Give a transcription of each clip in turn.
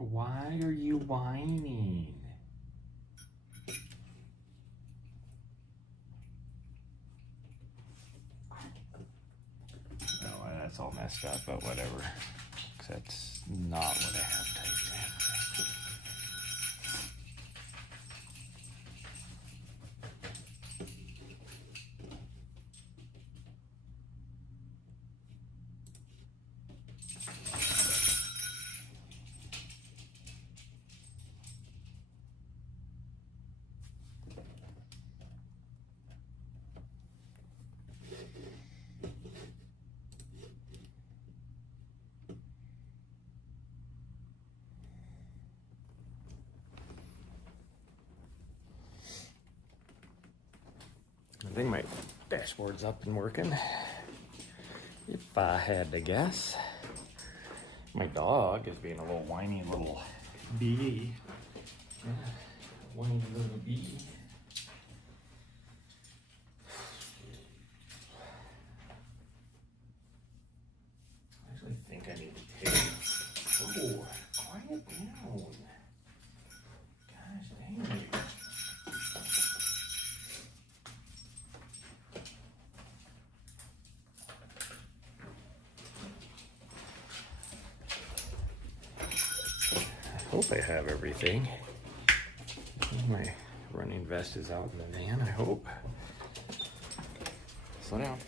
Why are you whining? Oh, that's all messed up, but whatever. 'Cause that's not what I have typed in. I think my dashboard's up and working, if I had to guess. My dog is being a little whiny little bee. Yeah, whiny little bee. I actually think I need to take... Oh, quiet down. Gosh dang it. I hope I have everything. My running vest is out in the van, I hope. Slow down.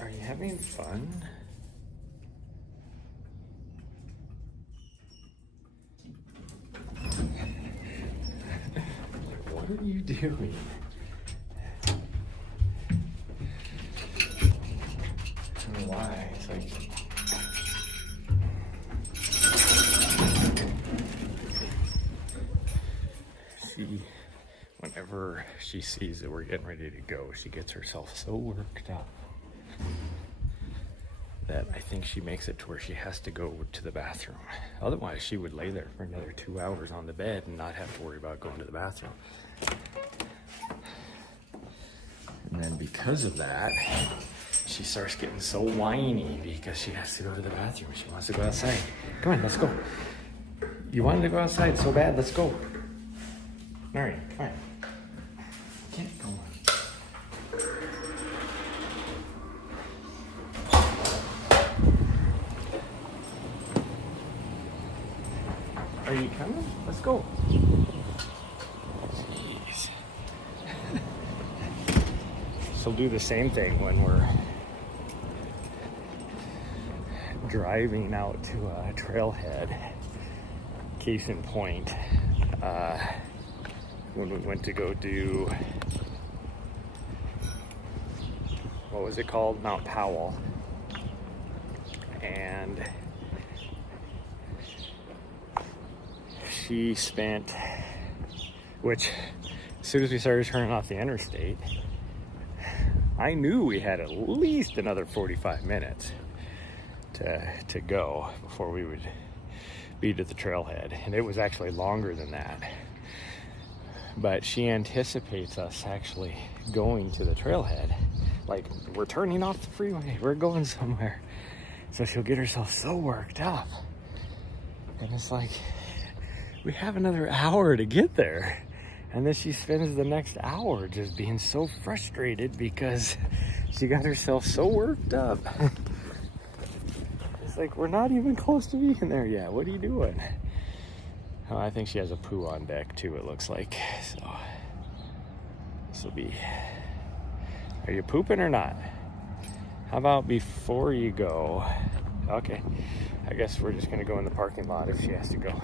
Are you having fun? What are you doing? I don't know why. It's like... Whenever she sees that we're getting ready to go, she gets herself so worked up that I think she makes it to where she has to go to the bathroom. Otherwise, she would lay there for another 2 hours on the bed and not have to worry about going to the bathroom. And then because of that, she starts getting so whiny because she has to go to the bathroom. She wants to go outside. Come on, let's go. You wanted to go outside so bad, let's go. All right, come on. Get going. Are you coming? Let's go. Jeez. She'll do the same thing when we're driving out to a trailhead. Case in point, when we went to go do, what was it called? Mount Powell. And she spent, which as soon as we started turning off the interstate, I knew we had at least another 45 minutes to go before we would be to the trailhead. And it was actually longer than that. But she anticipates us actually going to the trailhead. Like, we're turning off the freeway, we're going somewhere. So she'll get herself so worked up. And it's like, we have another hour to get there. And then she spends the next hour just being so frustrated because she got herself so worked up. It's like, we're not even close to being there yet. What are you doing? Oh, I think she has a poo on deck too, it looks like. So this will be... Are you pooping or not? How about before you go? Okay, I guess we're just gonna go in the parking lot if she has to go.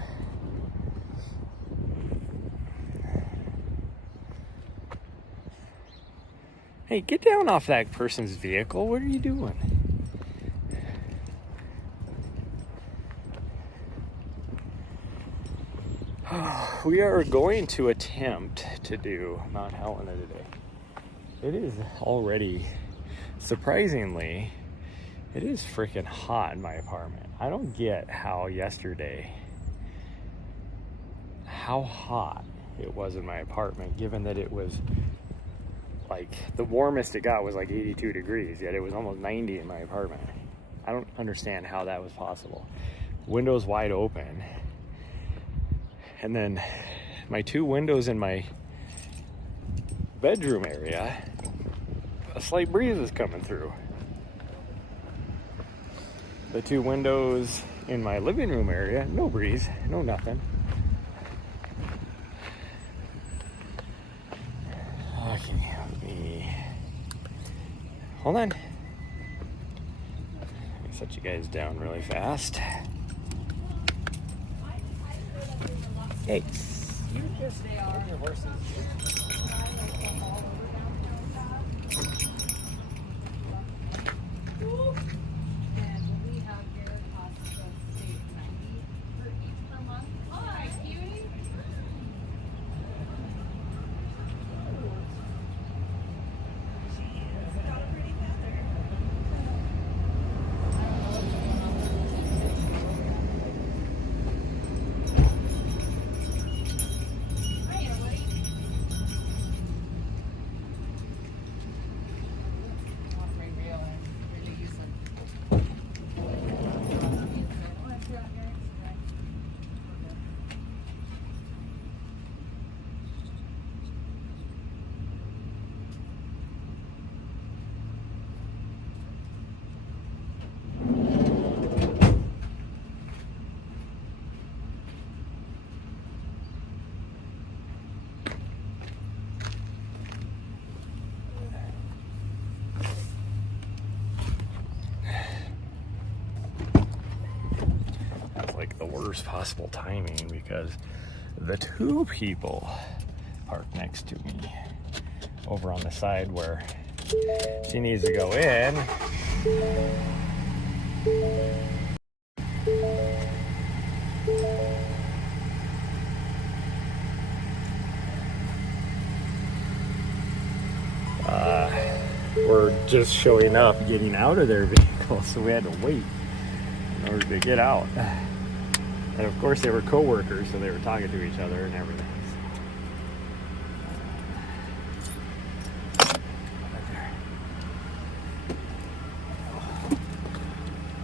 Hey, get down off that person's vehicle. What are you doing? We are going to attempt to do Mount Helena today. It is already, surprisingly, It is freaking hot in my apartment. I don't get how hot it was in my apartment, given that it was like the warmest it got was like 82 degrees, yet it was almost 90 in my apartment. I don't understand how that was possible. Windows wide open. And then my 2 windows in my bedroom area, a slight breeze is coming through. The 2 windows in my living room area, no breeze, no nothing. Okay, hold on. Let me set you guys down really fast. Hey, you just stay on your horses. Worst possible timing because the 2 people parked next to me over on the side where she needs to go in. Were just showing up, getting out of their vehicle, so we had to wait in order to get out. And of course they were co-workers, so they were talking to each other and everything.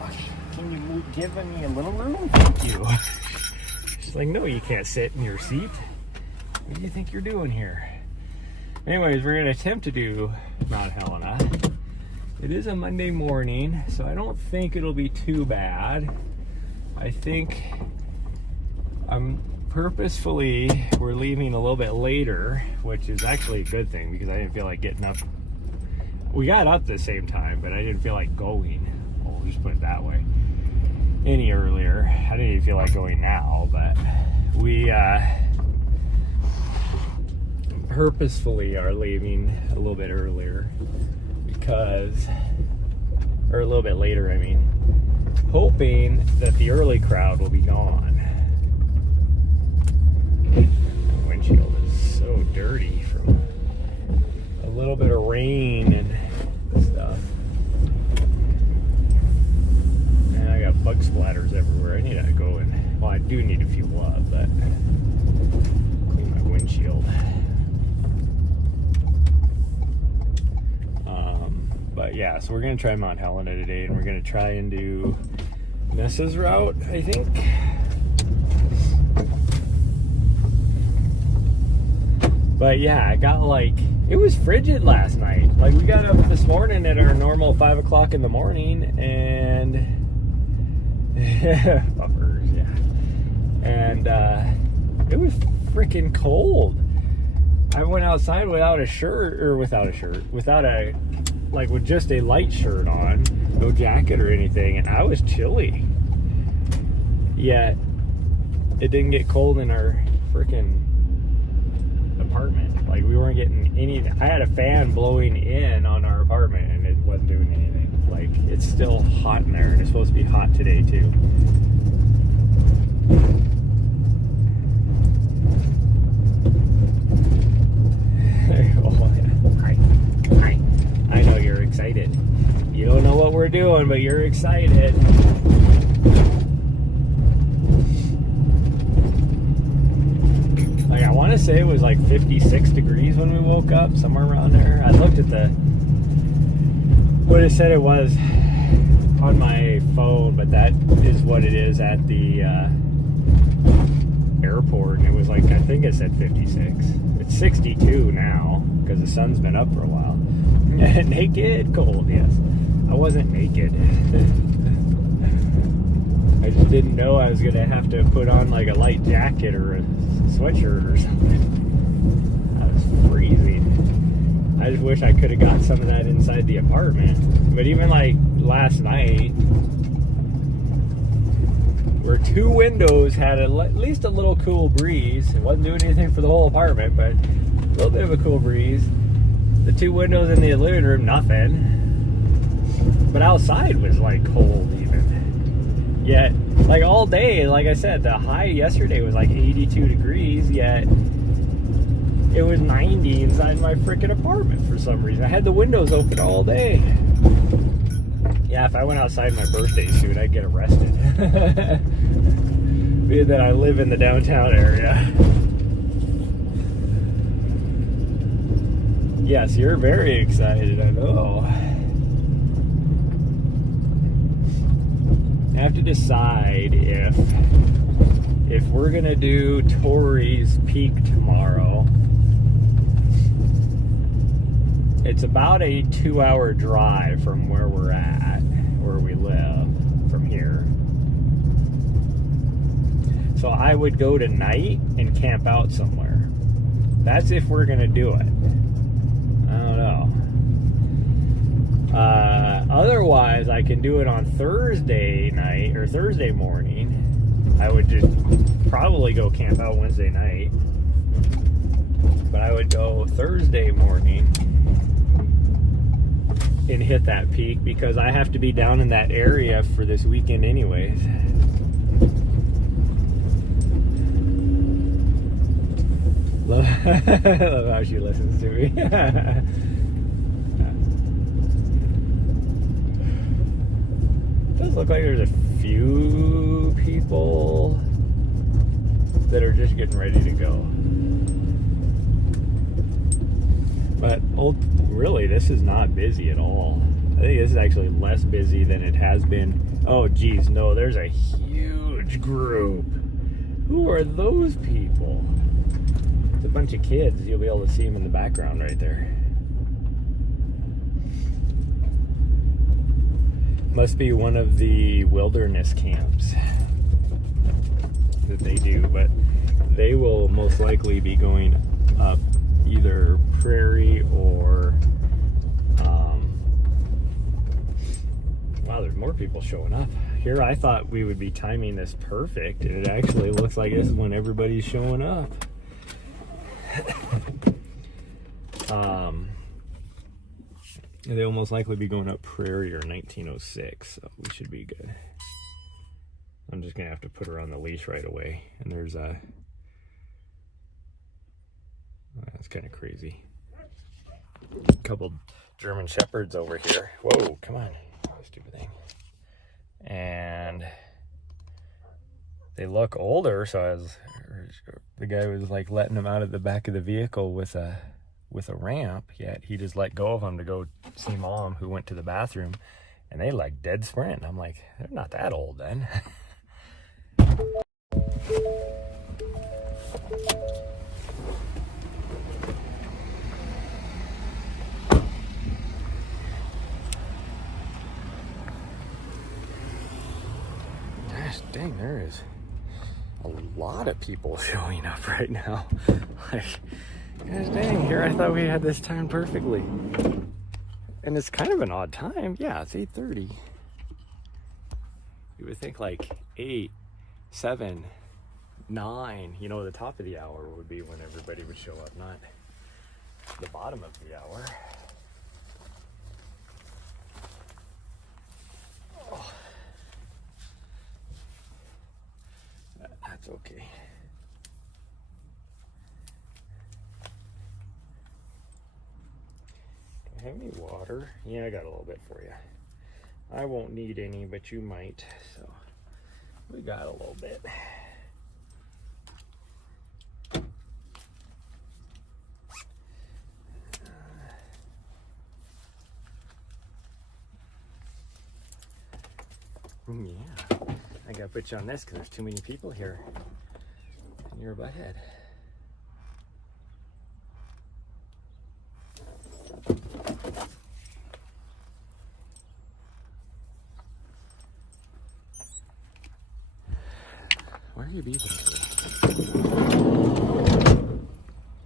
Okay, can you give me a little room? Thank you. She's like, no, you can't sit in your seat. What do you think you're doing here? Anyways, we're going to attempt to do Mount Helena. It is a Monday morning, so I don't think it'll be too bad. I think we're leaving a little bit later, which is actually a good thing because I didn't feel like getting up. We got up at the same time, but I didn't feel like going. We'll just put it that way. Any earlier. I didn't even feel like going now, but we purposefully are leaving a little bit earlier or a little bit later, I mean, hoping that the early crowd will be gone. The windshield is so dirty from a little bit of rain and stuff. And I got bug splatters everywhere. I need to go and, well, I do need to fuel up, but clean my windshield. But yeah, so we're going to try Mount Helena today, and we're going to try and do Nessa's route, I think. But yeah, I got it was frigid last night. Like, we got up this morning at our normal 5 o'clock in the morning, and buffers, yeah. And it was freaking cold. I went outside without a with just a light shirt on, no jacket or anything, and I was chilly. Yet it didn't get cold in our freaking apartment. Like, we weren't getting any. I had a fan blowing in on our apartment and it wasn't doing anything. Like, it's still hot in there, and it's supposed to be hot today too. Hi. I know you're excited. You don't know what we're doing. going, but you're excited. Like, I want to say it was like 56 degrees when we woke up, somewhere around there. I looked at what it said it was on my phone, but that is what it is at the airport, and it was like, I think it said 56. It's 62 now because the sun's been up for a while. Naked cold, yes. I wasn't naked. I just didn't know I was gonna have to put on like a light jacket or a sweatshirt or something. I was freezing. I just wish I could have got some of that inside the apartment. But even like last night, where two windows had at least a little cool breeze. It wasn't doing anything for the whole apartment, but a little bit of a cool breeze. The two windows in the living room, nothing. But outside was like cold even. Yet, like all day, like I said, the high yesterday was like 82 degrees, yet it was 90 inside my freaking apartment for some reason. I had the windows open all day. Yeah, if I went outside in my birthday suit, I'd get arrested. Being that I live in the downtown area. Yes, you're very excited, I know. I have to decide if we're gonna do Torrey's Peak tomorrow. It's about a 2-hour drive from where we're at, where we live, from here. So I would go tonight and camp out somewhere. That's if we're gonna do it. I don't know. Otherwise, I can do it on Thursday night or Thursday morning. I would just probably go camp out Wednesday night. But I would go Thursday morning and hit that peak because I have to be down in that area for this weekend anyways. Love how she listens to me. It does look like there's a few people that are just getting ready to go. But really, this is not busy at all. I think this is actually less busy than it has been. Oh, geez, no, there's a huge group. Who are those people? It's a bunch of kids. You'll be able to see them in the background right there. Must be one of the wilderness camps that they do, but they will most likely be going up either Prairie or wow, there's more people showing up here. I thought we would be timing this perfect, and it actually looks like this is when everybody's showing up. They'll most likely be going up Prairie or 1906, so we should be good. I'm just gonna have to put her on the leash right away, and there's a that's kind of crazy. A couple German Shepherds over here. Whoa, come on, stupid thing. And they look older, so the guy was like letting them out of the back of the vehicle with a ramp, yet he just let go of them to go see mom, who went to the bathroom, and they like dead sprint. I'm like, they're not that old then. Gosh dang, there is a lot of people showing up right now. Like, gosh dang, here I thought we had this timed perfectly. And it's kind of an odd time. Yeah, it's 8:30. You would think like 8, 7, 9, you know, the top of the hour would be when everybody would show up, not the bottom of the hour. Oh. That's okay. Do I have any water? Yeah, I got a little bit for you. I won't need any, but you might. So we got a little bit. Yeah, I gotta put you on this because there's too many people here. And you're a butthead. Why are you beeping?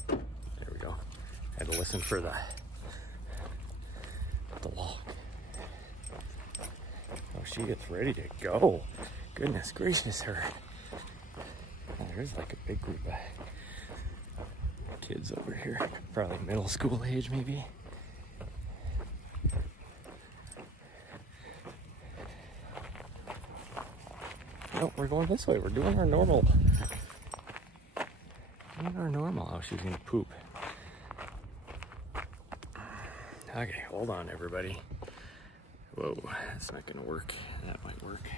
There we go. I had to listen for the log. Oh, she gets ready to go. Goodness gracious, her. Oh, there's like a big group of kids over here. Probably middle school age, maybe. No, we're going this way. We're doing our normal. Oh, she's gonna poop. Okay, hold on, everybody. Whoa, that's not gonna work. That might work.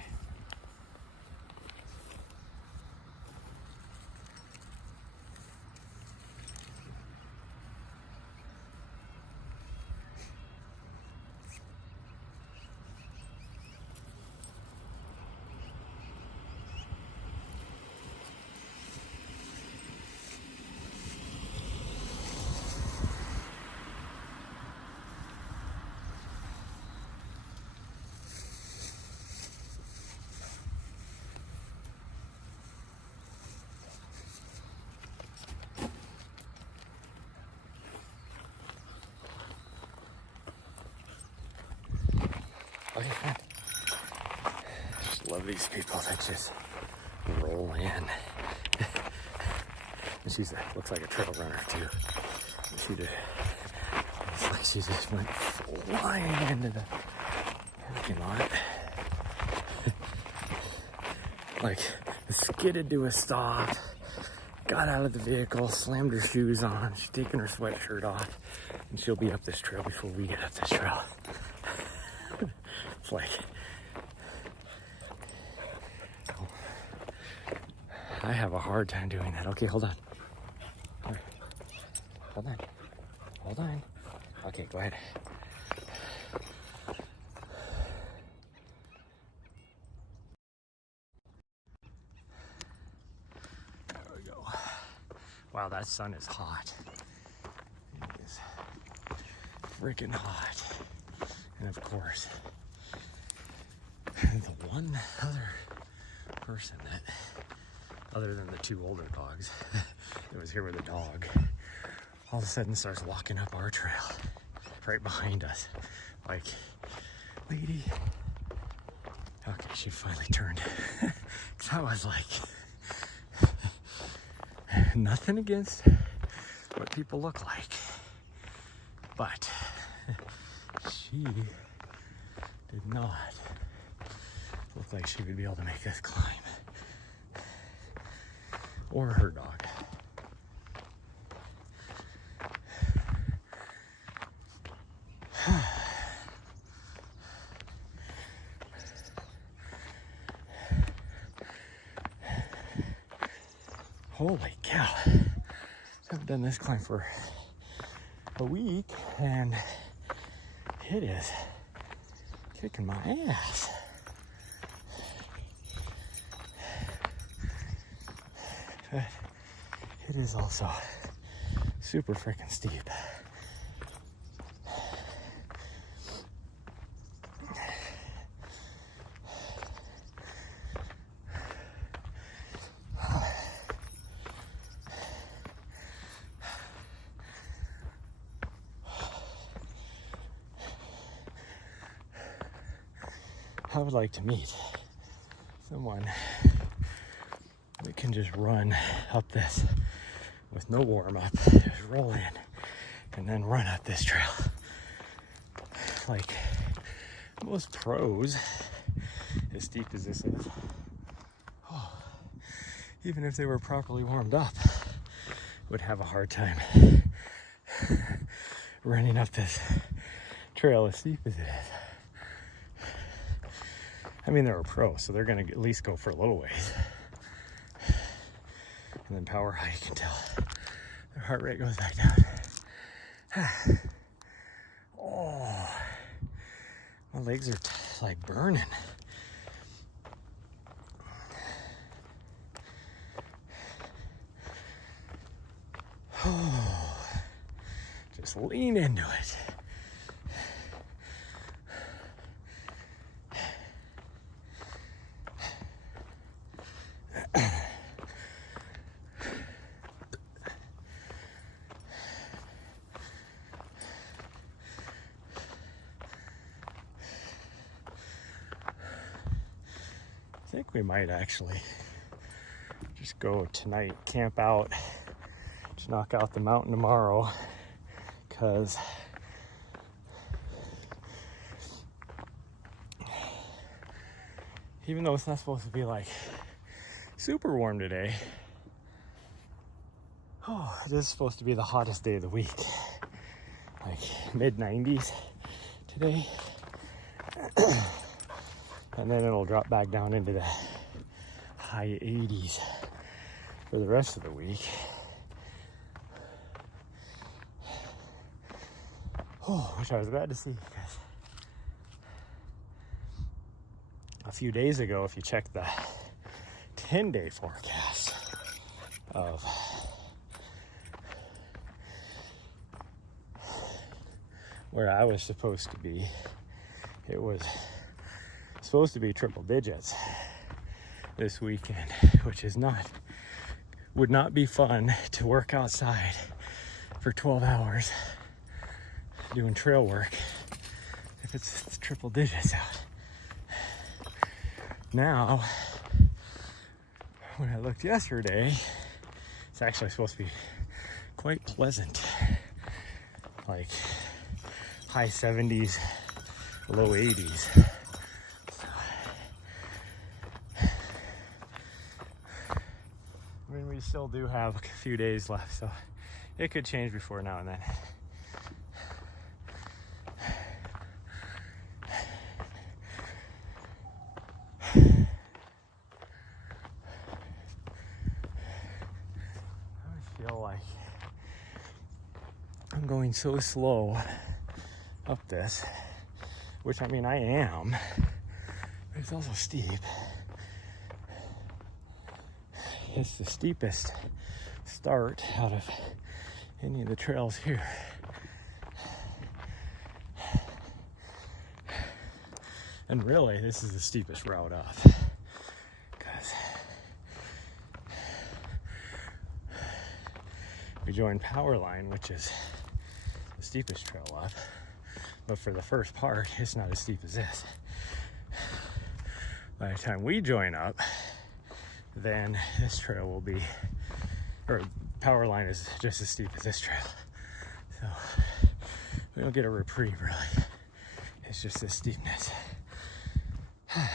Okay, fine. Just love these people that just roll in. And she's looks like a trail runner too. She did. It's like she just went flying into the parking lot. Like skidded to a stop, got out of the vehicle, slammed her shoes on, she's taking her sweatshirt off, and she'll be up this trail before we get up this trail. It's like, I have a hard time doing that. Okay, hold on. Hold on. Okay, go ahead. There we go. Wow, that sun is hot. It is freaking hot. And of course, the one other person that, other than the two older dogs, that was here with a dog, all of a sudden starts walking up our trail right behind us. Like, lady. Okay, she finally turned. Cause I was like, nothing against what people look like, but she did not look like she would be able to make this climb. Or her dog. Holy cow. I haven't done this climb for a week and it is kicking my ass. But it is also super freaking steep. I would like to meet someone that can just run up this with no warm-up, just roll in and then run up this trail. Like most pros, as steep as this is, even if they were properly warmed up, would have a hard time running up this trail as steep as it is. I mean, they're a pro, so they're going to at least go for a little ways. And then power hike until their heart rate goes back down. Oh, my legs are like burning. Oh, just lean into it. I think we might actually just go tonight, camp out, to knock out the mountain tomorrow, because even though it's not supposed to be like super warm today, oh, it is supposed to be the hottest day of the week, like mid-90s today. And then it'll drop back down into the high 80s for the rest of the week. Oh, which I was glad to see, because a few days ago, if you check the 10-day forecast of where I was supposed to be, it was supposed to be triple digits this weekend, which would not be fun to work outside for 12 hours doing trail work if it's triple digits out. Now, when I looked yesterday, it's actually supposed to be quite pleasant, like high 70s, low 80s. I mean, we still do have a few days left, so it could change before now and then. I feel like I'm going so slow up this, which I mean I am, but it's also steep. It's the steepest start out of any of the trails here. And really, this is the steepest route up, because we joined Powerline, which is the steepest trail up, but for the first part, it's not as steep as this. By the time we join up, then this trail will be, or Powerline is just as steep as this trail. So we don't get a reprieve really. It's just this steepness. And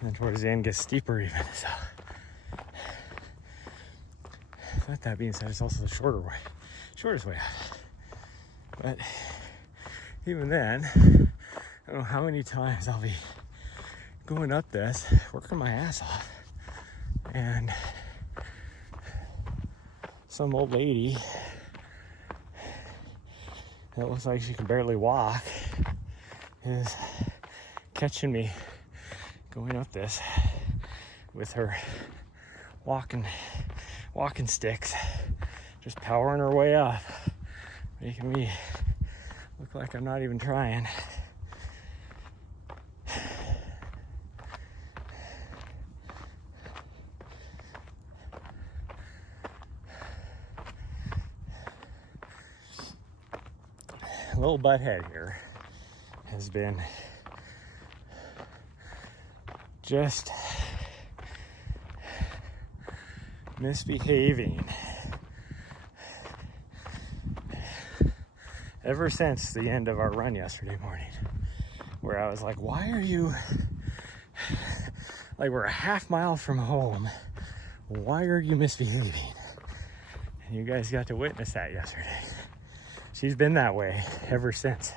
then towards the end gets steeper even. So but that being said, it's also the shortest way out. But even then, I don't know how many times I'll be going up this, working my ass off, and some old lady that looks like she can barely walk is catching me going up this with her walking sticks, just powering her way up, making me look like I'm not even trying. Little butthead here has been just misbehaving ever since the end of our run yesterday morning, where I was like, why are you, like, we're a half mile from home, why are you misbehaving? And you guys got to witness that yesterday. She's been that way ever since.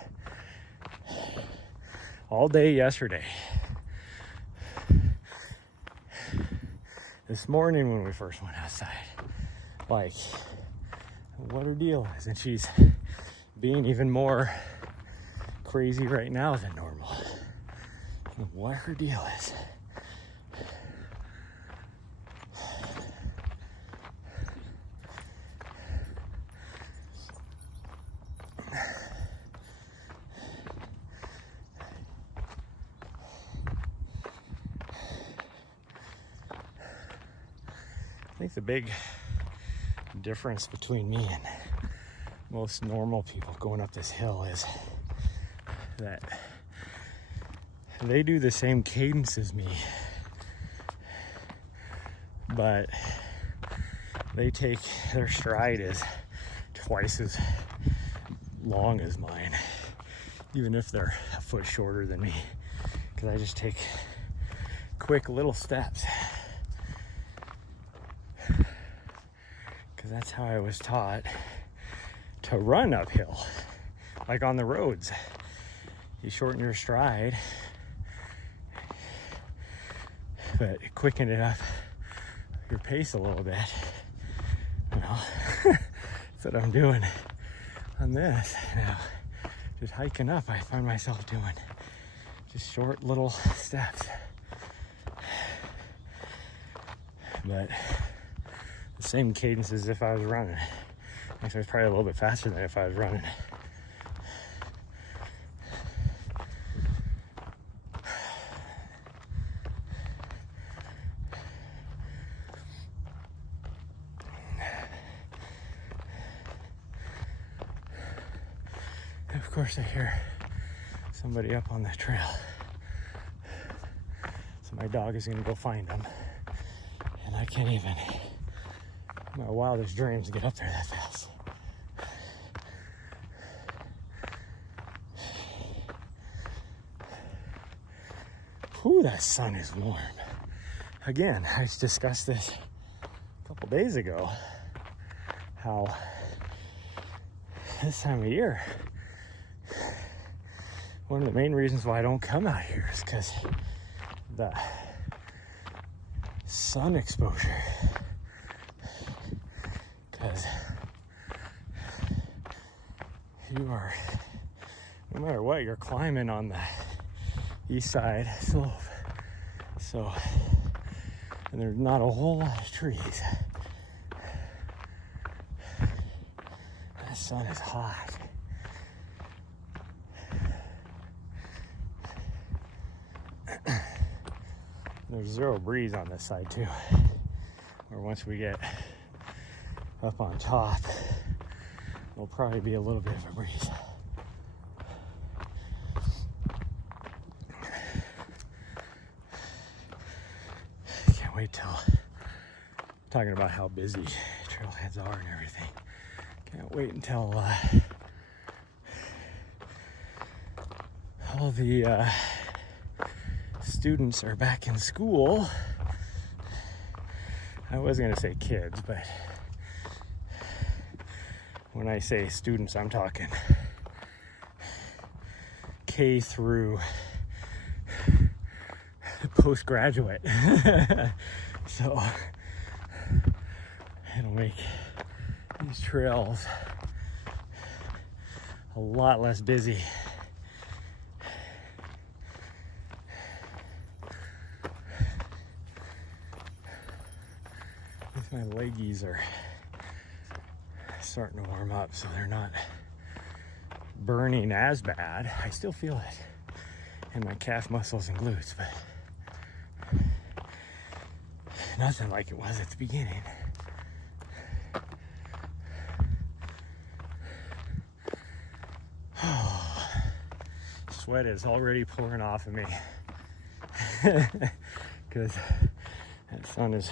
all day yesterday. This morning when we first went outside, like, what her deal is. And she's being even more crazy right now than normal. What her deal is. I think the big difference between me and most normal people going up this hill is that they do the same cadence as me, but they take their stride is twice as long as mine, even if they're a foot shorter than me, because I just take quick little steps. Because that's how I was taught to run uphill, like on the roads. You shorten your stride, but quicken it up your pace a little bit. You know, that's what I'm doing on this now. Just hiking up, I find myself doing just short little steps. But the same cadence as if I was running. Actually, it's probably a little bit faster than if I was running. And of course, I hear somebody up on the trail. So my dog is gonna go find them. And I can't even, my wildest dreams, get up there that fast. Whew, that sun is warm. Again, I discussed this a couple days ago, how this time of year, one of the main reasons why I don't come out here is because the sun exposure. Because you are, no matter what, you're climbing on the east side slope. So, and there's not a whole lot of trees. That sun is hot. There's zero breeze on this side too. Or once we get up on top, there'll probably be a little bit of a breeze. Can't wait till, talking about how busy trailheads are and everything. Can't wait until all the students are back in school. I was gonna say kids, but when I say students, I'm talking K through postgraduate. So it'll make these trails a lot less busy. My leggies are starting to warm up, so they're not burning as bad. I still feel it in my calf muscles and glutes, but nothing like it was at the beginning. Oh, sweat is already pouring off of me because that sun is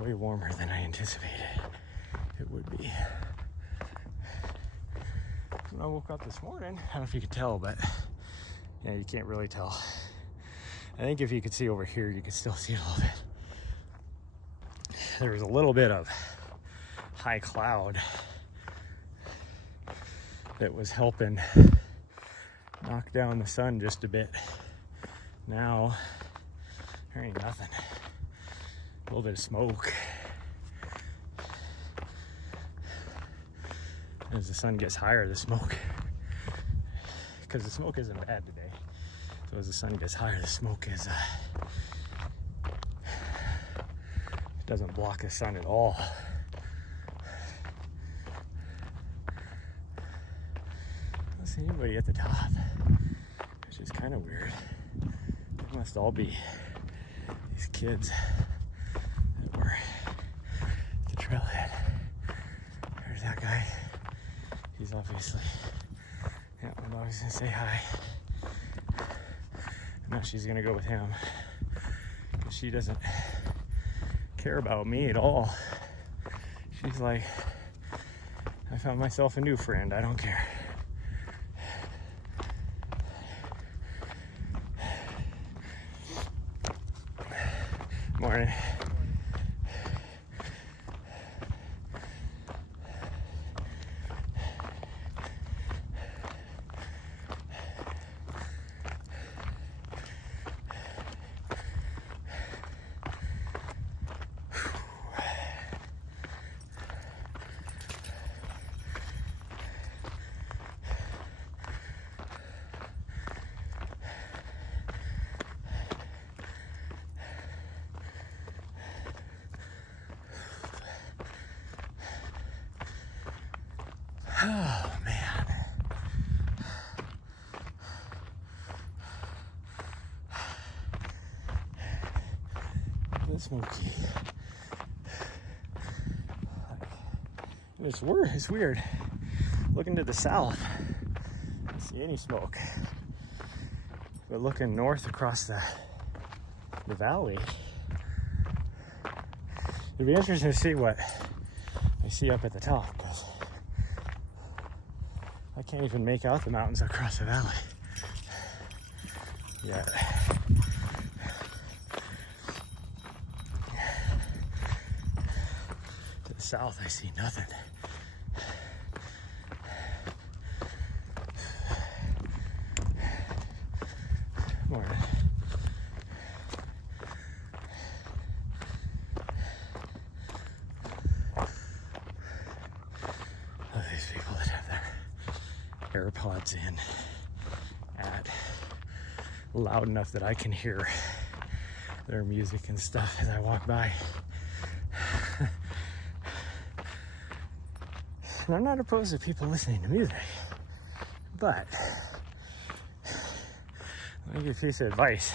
way warmer than I anticipated it would be. When I woke up this morning, I don't know if you could tell, but yeah, you can't really tell. I think if you could see over here, you could still see a little bit. There was a little bit of high cloud that was helping knock down the sun just a bit. Now, there ain't nothing. A little bit of smoke. As the sun gets higher, the smoke, because the smoke isn't bad today. So as the sun gets higher, the smoke is, it doesn't block the sun at all. I don't see anybody at the top, which is kind of weird. They must all be these kids that were at the trailhead. There's that guy. He's obviously, yeah, my dog's gonna say hi. And now she's gonna go with him. Because she doesn't care about me at all. She's like, I found myself a new friend, I don't care. Morning. Oh man. It's smoky. It's weird. Looking to the south, I don't see any smoke. But looking north across the valley, it'd be interesting to see what I see up at the top, because I can't even make out the mountains across the valley yet. To the south, I see nothing. Morning. Oh, these people that have their AirPods in at loud enough that I can hear their music and stuff as I walk by. And I'm not opposed to people listening to music, but let me give you a piece of advice,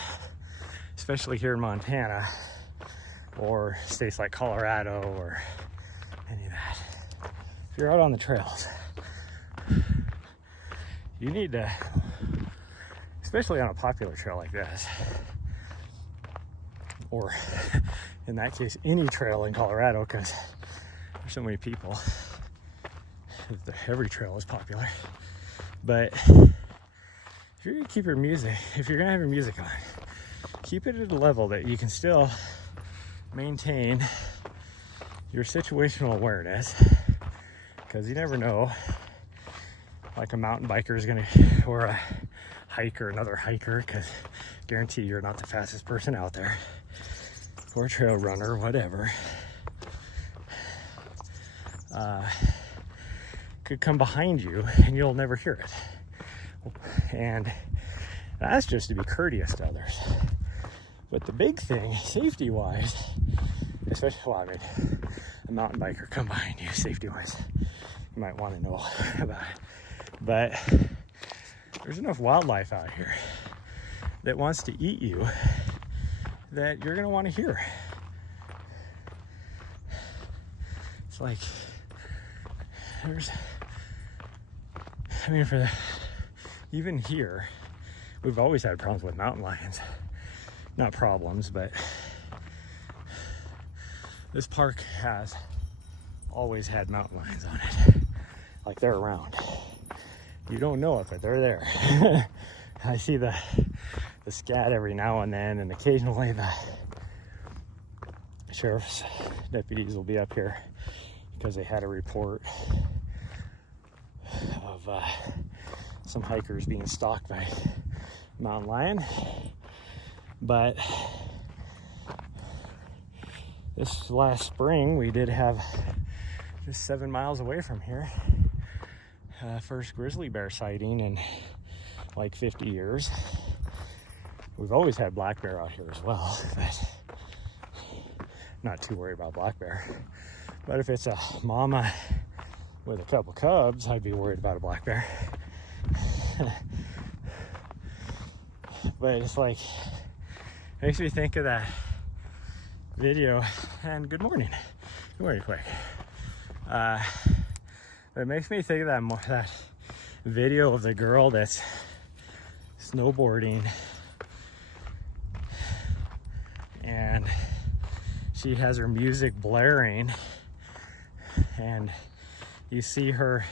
especially here in Montana or states like Colorado or any of that. If you're out on the trails, you need to, especially on a popular trail like this, or in that case, any trail in Colorado, because there's so many people. Every trail is popular. But if you're gonna keep your music, if you're gonna have your music on, keep it at a level that you can still maintain your situational awareness, because you never know, like a mountain biker is gonna, or a hiker, another hiker, because guarantee you're not the fastest person out there, or a trail runner, whatever, could come behind you and you'll never hear it. And that's just to be courteous to others. But the big thing, safety-wise, especially, well, I mean, a mountain biker come behind you, safety-wise, you might want to know about it. But there's enough wildlife out here that wants to eat you that you're going to want to hear. It's like, even here, we've always had problems with mountain lions. Not problems, but this park has always had mountain lions on it. Like, they're around. You don't know it, but they're there. I see the scat every now and then, and occasionally the sheriff's deputies will be up here because they had a report of some hikers being stalked by mountain lion. But this last spring, we did have, just 7 miles away from here, first grizzly bear sighting in like 50 years. We've always had black bear out here as well, but not too worried about black bear. But if it's a mama with a couple cubs, I'd be worried about a black bear. But it's like, makes me think of that video, and good morning, quick. It makes me think of that video of the girl that's snowboarding, and she has her music blaring, and you see her,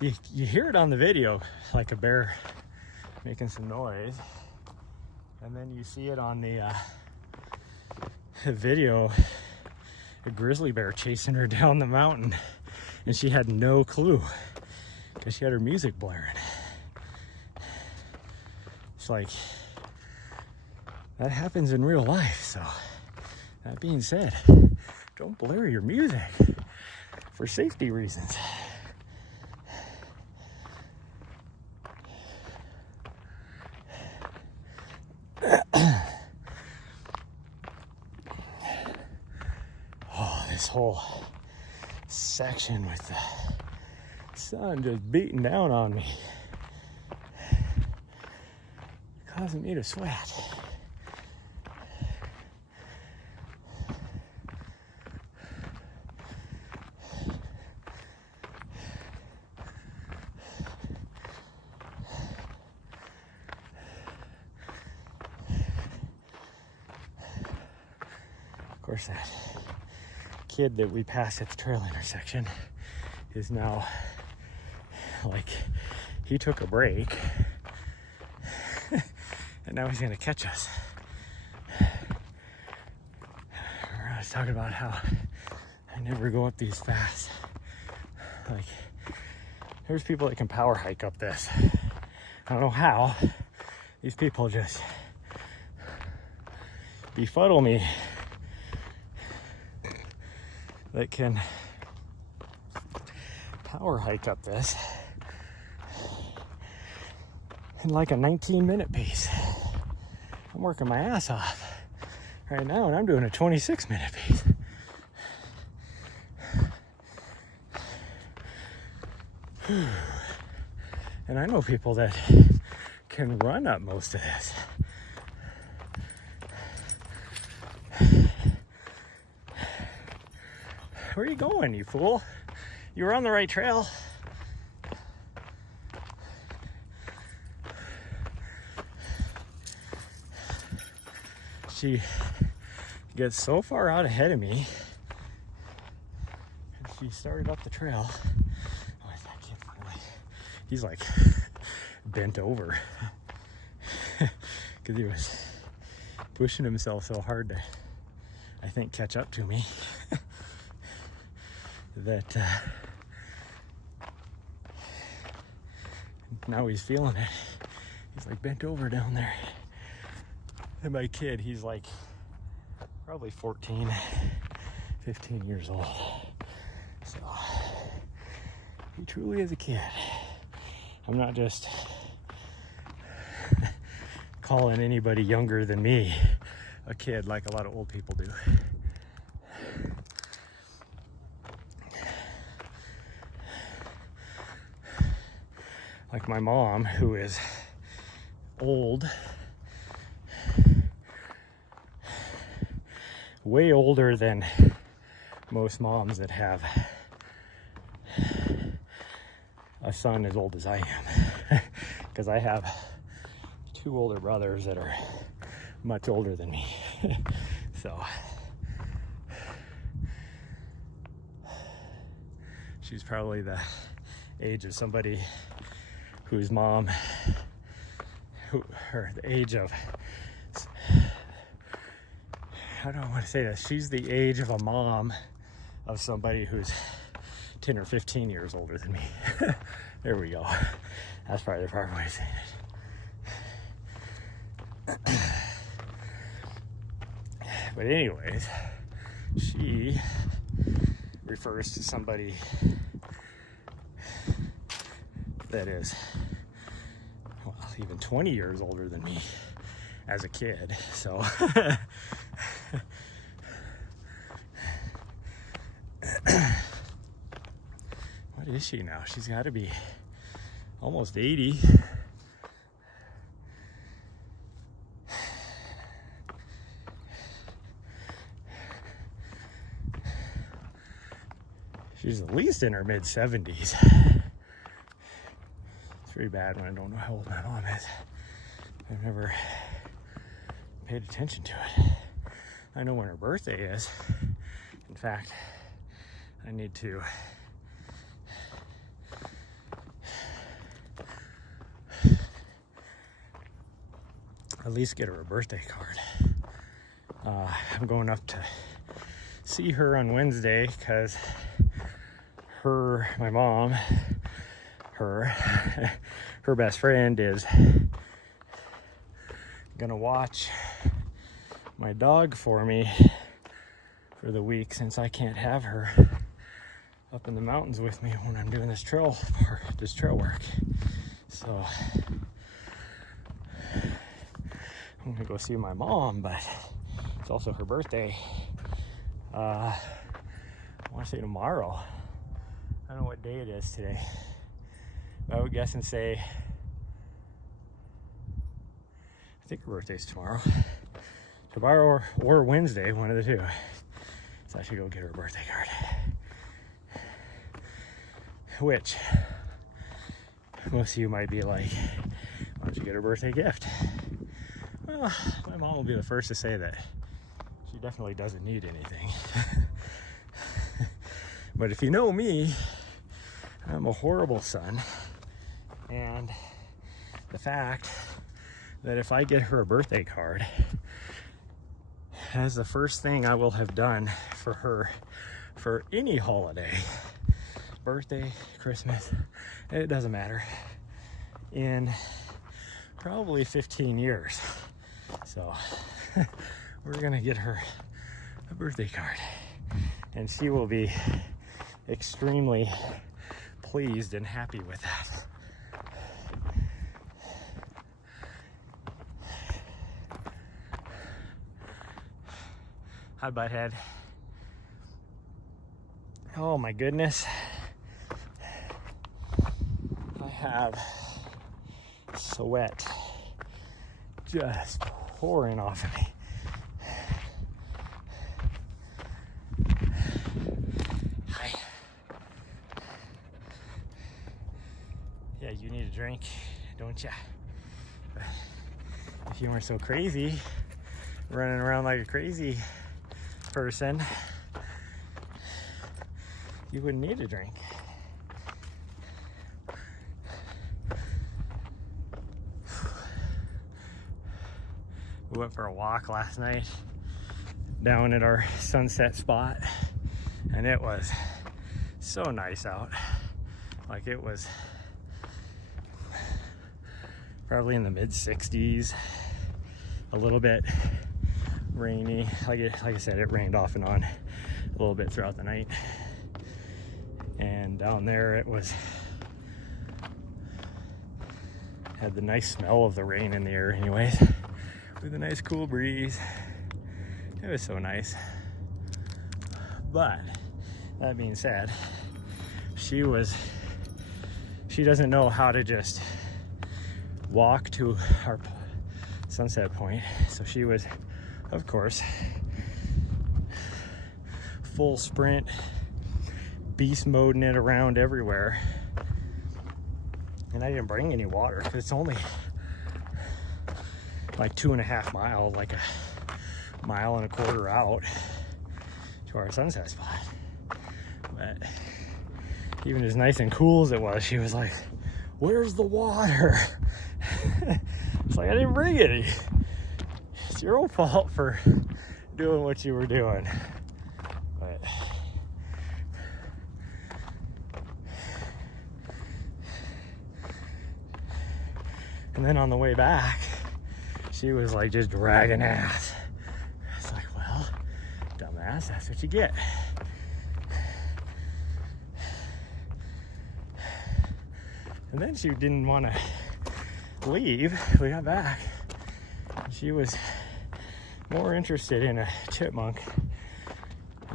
you hear it on the video, like a bear making some noise, and then you see it on the video, a grizzly bear chasing her down the mountain, and she had no clue because she had her music blaring. It's like, that happens in real life. So that being said, don't blare your music for safety reasons. Oh, this whole section with the sun just beating down on me, causing me to sweat. Of course, that kid that we passed at the trail intersection is now, like, he took a break and now he's gonna catch us. I was talking about how I never go up these fast. Like, there's people that can power hike up this. I don't know how. These people just befuddle me, that can power hike up this in like a 19-minute pace. I'm working my ass off right now, and I'm doing a 26-minute pace. And I know people that can run up most of this. Where are you going, you fool? You were on the right trail. She gets so far out ahead of me, and she started up the trail. Oh, that kid finally, he's like bent over because he was pushing himself so hard to, I think, catch up to me. That now he's feeling it. He's like bent over down there. And my kid, he's like probably 14, 15 years old. So he truly is a kid. I'm not just calling anybody younger than me a kid like a lot of old people do. Like my mom, who is old, way older than most moms that have a son as old as I am. Because I have 2 older brothers that are much older than me. So she's probably the age of somebody whose mom, or the age of, how do I want to say this? She's the age of a mom of somebody who's 10 or 15 years older than me. There we go. That's probably the proper way of saying it. But anyways, she refers to somebody that is, well, even 20 years older than me as a kid. So what is she now? She's got to be almost 80. She's at least in her mid-70s. It's pretty bad when I don't know how old my mom is. I've never paid attention to it. I know when her birthday is. In fact, I need to at least get her a birthday card. I'm going up to see her on Wednesday because my mom, her best friend is gonna watch my dog for me for the week, since I can't have her up in the mountains with me when I'm doing this trail work. So I'm gonna go see my mom, but it's also her birthday. I want to say tomorrow. I don't know what day it is today. I would guess and say, I think her birthday's tomorrow. Tomorrow or Wednesday, one of the two. So I should go get her a birthday card. Which, most of you might be like, why don't you get her a birthday gift? Well, my mom will be the first to say that she definitely doesn't need anything. But if you know me, I'm a horrible son. And the fact that if I get her a birthday card, that's the first thing I will have done for her for any holiday, birthday, Christmas, it doesn't matter, in probably 15 years. So we're gonna get her a birthday card, and she will be extremely pleased and happy with that. Hi, butthead. Oh my goodness. I have sweat just pouring off of me. Hi. Yeah, you need a drink, don't ya? If you weren't so crazy, running around like a crazy person, you wouldn't need a drink. We went for a walk last night down at our sunset spot, and it was so nice out. Like, it was probably in the mid-60s, a little bit rainy. Like I said, it rained off and on a little bit throughout the night. And down there it had the nice smell of the rain in the air anyways, with a nice cool breeze. It was so nice. But that being said, she doesn't know how to just walk to our sunset point. So she was, of course, full sprint, beast moding it around everywhere. And I didn't bring any water because it's only like 2.5 miles, like a 1.25 miles out to our sunset spot. But even as nice and cool as it was, she was like, "Where's the water?" It's like, I didn't bring any. It's your own fault for doing what you were doing. But And then on the way back, she was like just dragging ass. It's like, well, dumbass, that's what you get. And then she didn't want to leave. We got back. She was more interested in a chipmunk.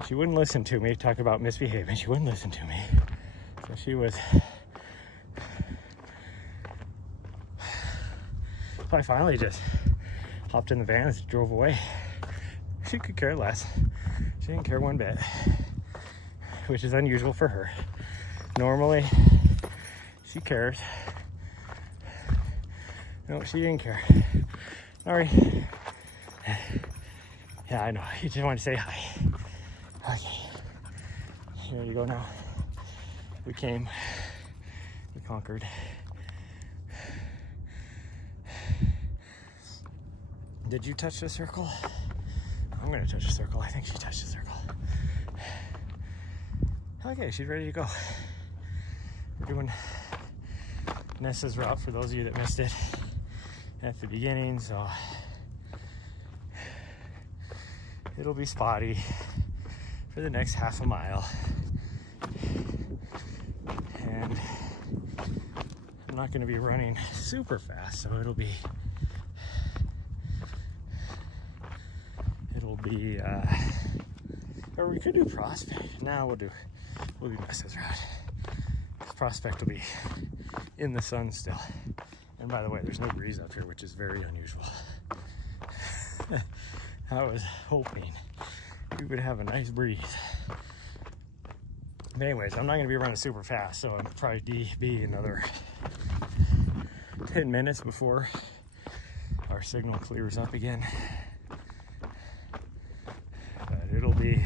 She wouldn't listen to me talk about misbehaving. She wouldn't listen to me. So she was... I finally just hopped in the van and drove away. She could care less. She didn't care one bit, which is unusual for her. Normally, she cares. No, she didn't care. Sorry. Yeah, I know. You just want to say hi. Okay. Here you go now. We came. We conquered. Did you touch the circle? I'm gonna touch the circle. I think she touched the circle. Okay, she's ready to go. We're doing Nessa's route for those of you that missed it at the beginning, so it'll be spotty for the next half a mile. And I'm not gonna be running super fast, so it'll be or we could do Prospect. Now we'll do Nessa's route. Prospect will be in the sun still. And by the way, there's no breeze up here, which is very unusual. I was hoping we would have a nice breeze. But anyways, I'm not gonna be running super fast, so I'll probably be another 10 minutes before our signal clears up again. But it'll be,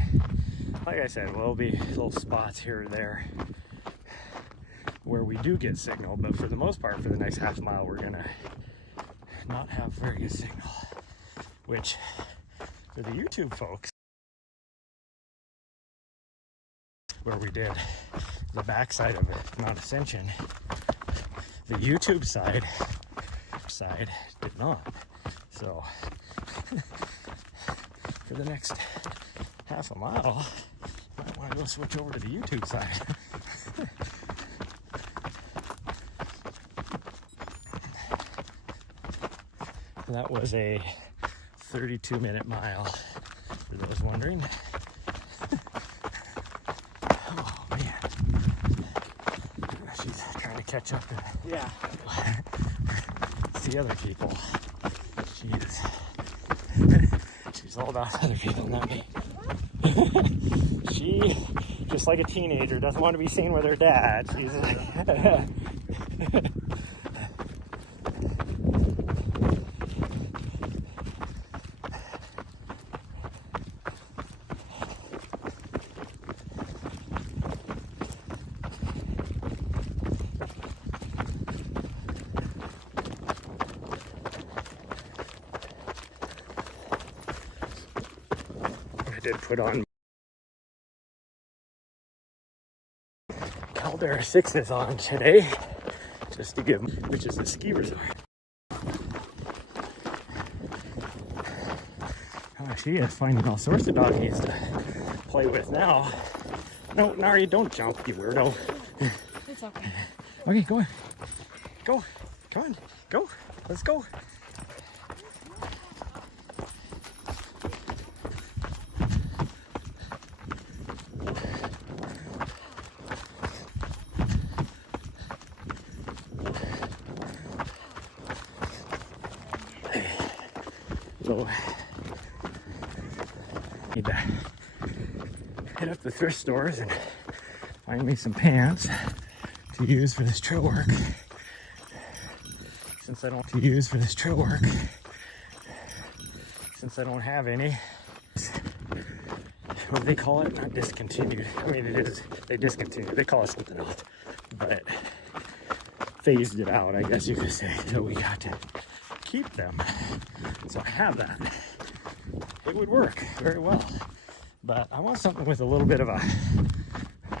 like I said, well, it'll be little spots here or there where we do get signal, but for the most part, for the next half mile, we're gonna not have very good signal, which for the YouTube folks, where we did the backside of it, Mount Ascension, the YouTube side did not. So for the next half a mile, I might want to go switch over to the YouTube side. That was a 32-minute mile, for those wondering. Oh man, she's trying to catch up and see other people. She's all about other people, not me. She, just like a teenager, doesn't want to be seen with her dad. She's I did put on Caldera 6s on today, just to give, which is a ski resort. Oh, she is finding all sorts of doggies to play with now. No, Nari, don't jump, you weirdo. It's okay. Okay, go on. Go. Come on. Go. Let's go. So, need to hit up the thrift stores and find me some pants to use for this trail work. Since I don't have any, what do they call it? Not discontinued. I mean, it is. They discontinued. They call it something else, but phased it out, I guess you could say. So we got to keep them. So I have that. It would work very well, but I want something with a little bit of a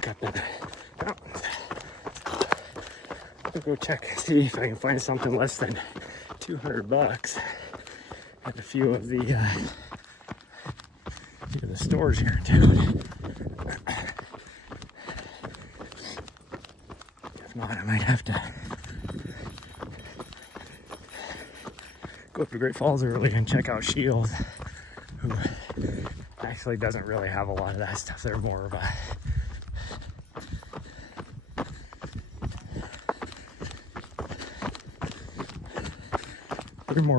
cut the mountains. I'll go check, see if I can find something less than $200 at a few of the stores here in town. If not, I might have to go up to Great Falls early and check out Shield, who actually doesn't really have a lot of that stuff. They're more of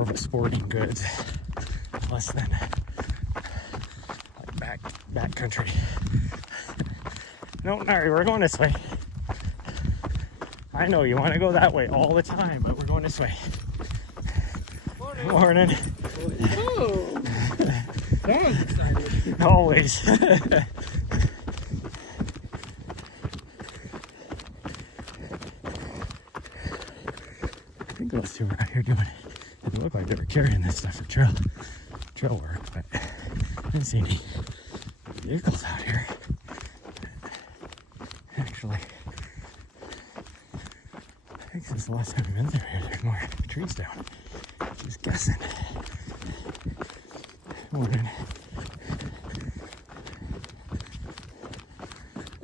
a sporting goods, less than like back country. No, Nari, we're going this way. I know you want to go that way all the time, but we're going this way. Morning. Morning. Oh, that was exciting. Always. I think those two are out here doing it. It looked like they were carrying this stuff for trail work, but I didn't see any vehicles out here. Actually, I think since the last time we've been through here, there's more trees down. Just guessing. Morning.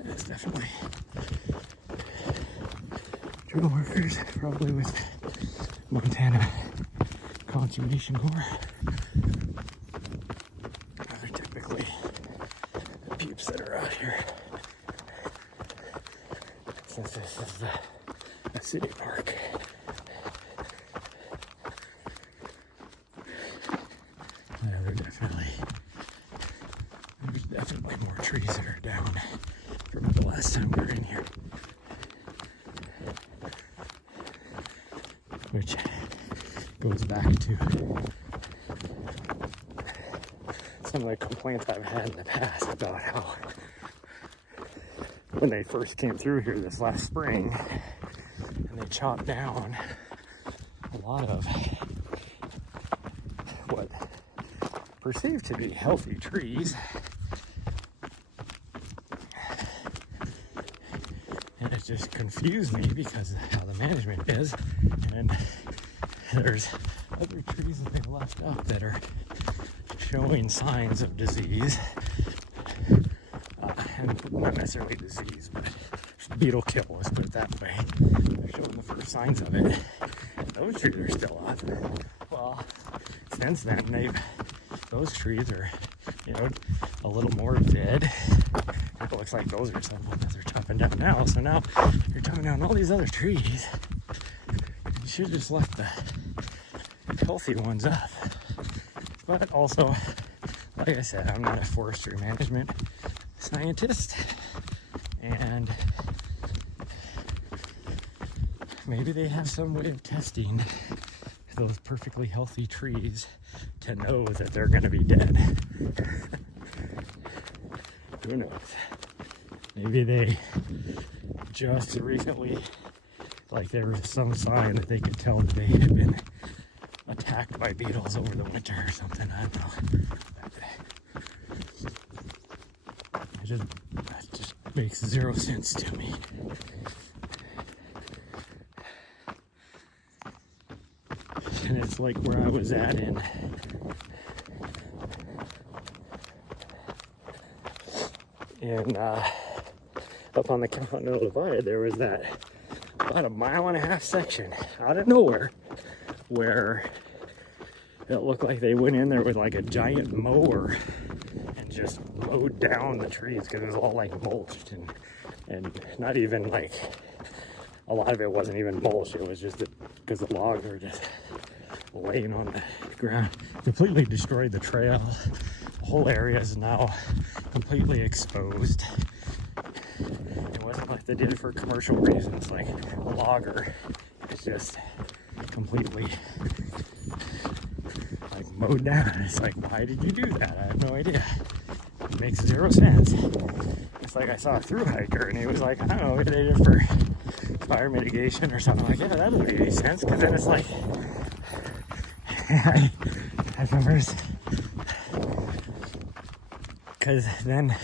It's definitely trail workers, probably with Montana Conservation Corps. They're typically the peeps that are out here. Since this is a city park. There's definitely more trees that are down from the last time we were in here. Which goes back to some of the complaints I've had in the past about how when they first came through here this last spring and they chopped down a lot of what perceived to be healthy trees, and it just confused me because of how the management is, and there's other trees that they left up that are showing signs of disease, and not necessarily disease, but beetle kill, let's put it that way. They're showing the first signs of it. Those trees are still up. Well, since then, those trees are, a little more dead. It looks like those are some that they're chopping down now. So now you're chopping down all these other trees. You should have just left the healthy ones up. But also, like I said, I'm not a forestry management scientist, and maybe they have some way of testing those perfectly healthy trees to know that they're going to be dead. Who knows? Maybe they just recently, like there was some sign that they could tell that they had been attacked by beetles over the winter or something. I don't know. That just makes zero sense to me. And it's like where I was at up on the Continental Divide, there was that about a 1.5 mile section out of nowhere where it looked like they went in there with like a giant mower and just mowed down the trees because it was all like mulched and not even like, a lot of it wasn't even mulch. It was just because the logs were just laying on the ground. Completely destroyed the trail. The whole area is now completely exposed. It wasn't like they did it for commercial reasons, like a logger. It's just completely like mowed down. It's like, why did you do that? I have no idea. It makes zero sense. It's like I saw a thru hiker and he was like, I don't know, they did it for fire mitigation or something. Like, yeah, that doesn't make any sense, because then it's like I remember, because then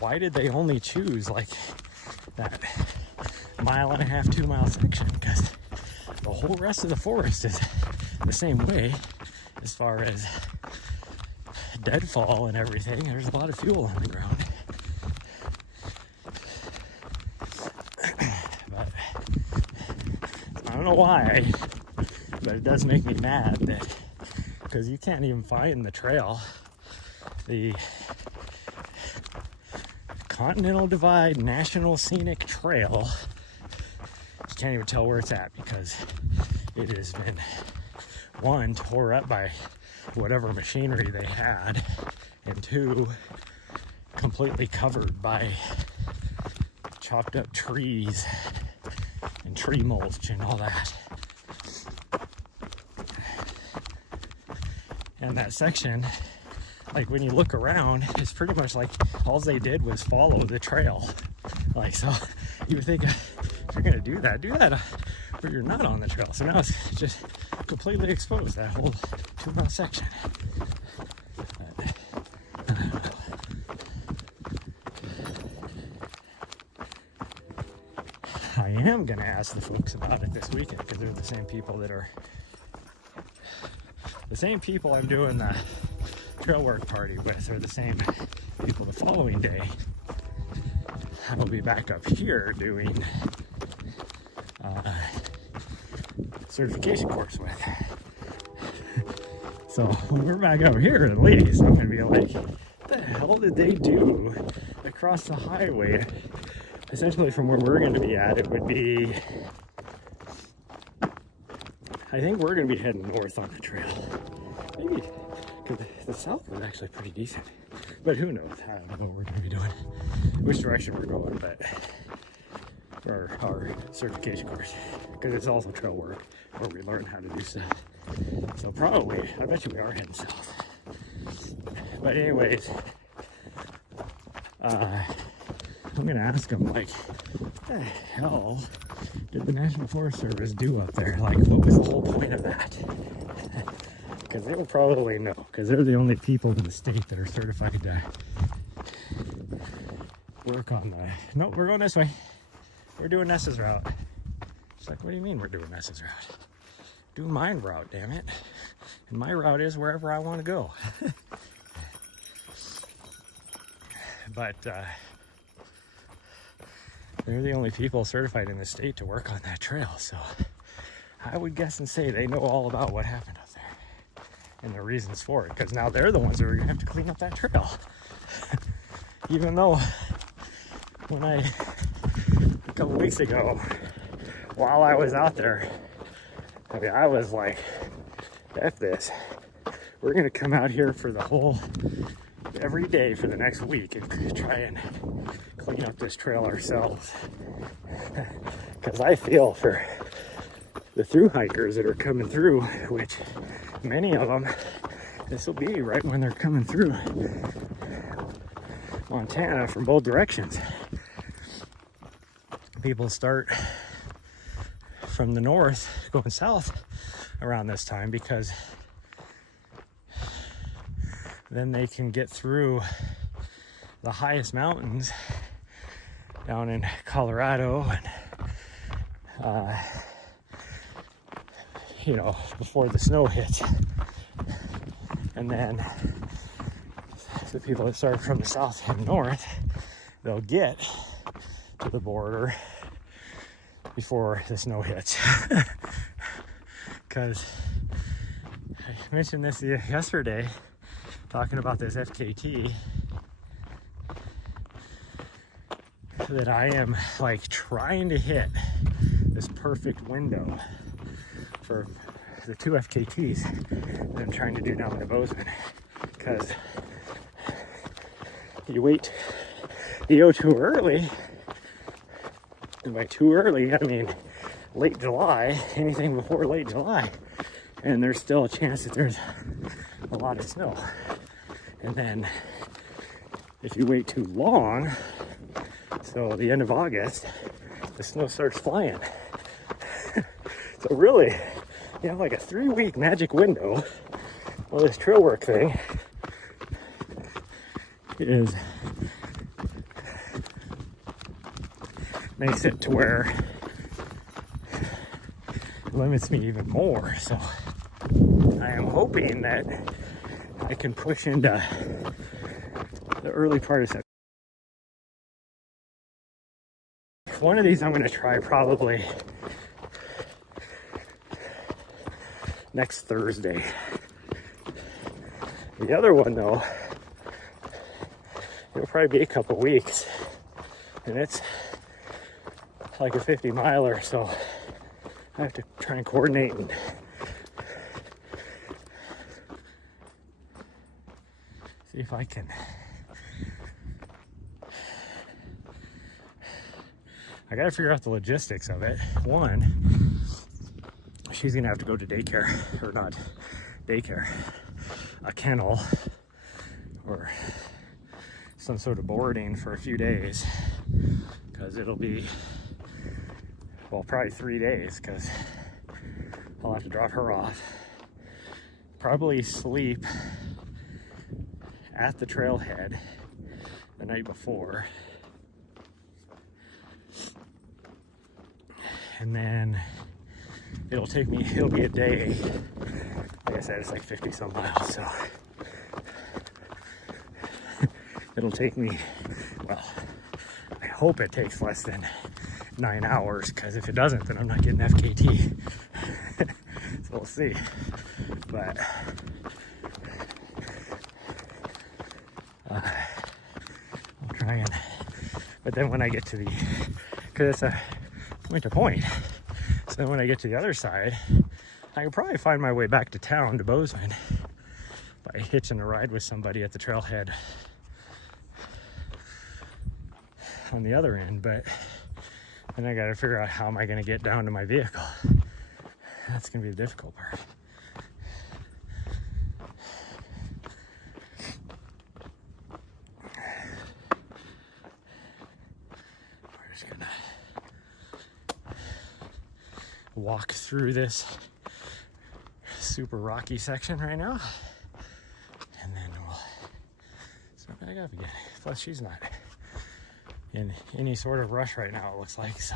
why did they only choose like that 1.5 mile, 2 mile section? Because the whole rest of the forest is the same way as far as deadfall and everything. There's a lot of fuel on the ground. But I don't know why, but it does make me mad that, because you can't even find the trail. The Continental Divide National Scenic Trail, you can't even tell where it's at because it has been, one, tore up by whatever machinery they had, and two, completely covered by chopped up trees and tree mulch and all that. And that section, like when you look around, it's pretty much like all they did was follow the trail. Like, so you would think, if you're gonna do that, but you're not on the trail. So now it's just completely exposed, that whole 2-mile section. But, I don't know. I am gonna ask the folks about it this weekend because they're the same people that are the same people I'm doing the trail work party with, are the same people the following day. I'll be back up here doing certification course with. So when we're back up here, at least I'm gonna be like, what the hell did they do across the highway? Essentially from where we're gonna be at, it would be, I think we're gonna be heading north on the trail. Maybe, because the south was actually pretty decent. But who knows? I don't know what we're gonna be doing, which direction we're going, but for our certification course, because it's also trail work where we learn how to do stuff. So probably, I bet you we are heading south. But anyways, I'm gonna ask them, like, what the hell did the National Forest Service do up there? Like, what was the whole point of that? Because they will probably know, because they're the only people in the state that are certified to work on the, nope, we're going this way. We're doing Ness's route. She's like, what do you mean we're doing Ness's route? Do my route, damn it. And my route is wherever I want to go. But they're the only people certified in the state to work on that trail. So I would guess and say they know all about what happened up there and the reasons for it, because now they're the ones that are going to have to clean up that trail. Even though when a couple weeks ago, while I was out there, I mean, I was like, F this. We're going to come out here for the whole, every day for the next week and try and clean up this trail ourselves. Because I feel for the through hikers that are coming through, which many of them, this will be right when they're coming through Montana from both directions. People start from the north going south around this time, because then they can get through the highest mountains down in Colorado and you know, before the snow hits. And then the people that start from the south and north, they'll get to the border before the snow hits. Because I mentioned this yesterday, talking about this FKT, that I am like trying to hit this perfect window for the 2 FKTs that I'm trying to do down in the Bozeman. Because you wait, you go too early, and by too early I mean late July, anything before late July, and there's still a chance that there's a lot of snow. And then if you wait too long, so the end of August, the snow starts flying. So really, you have like a 3-week magic window. Well, this trail work thing is, makes it to where it limits me even more. So I am hoping that I can push into the early part of September. One of these I'm going to try probably next Thursday. The other one, though, it'll probably be a couple weeks, and it's like a 50 miler, so I have to try and coordinate and see if I can. I gotta figure out the logistics of it. One, she's gonna have to go to daycare, or not daycare, a kennel, or some sort of boarding for a few days, because it'll be, well, probably 3 days, because I'll have to drop her off, probably sleep at the trailhead the night before, and then it'll be a day. Like I said, it's like 50 some miles, so it'll take me, well, I hope it takes less than 9 hours, because if it doesn't, then I'm not getting FKT. So we'll see. But I'll try and, but then when I get to the, because it's a point to point, so then when I get to the other side, I can probably find my way back to town, to Bozeman, by hitching a ride with somebody at the trailhead on the other end. But then I got to figure out how am I going to get down to my vehicle. That's going to be the difficult part. We're just going to walk through this super rocky section right now, and then we'll start back up again. Plus, she's not in any sort of rush right now, it looks like, so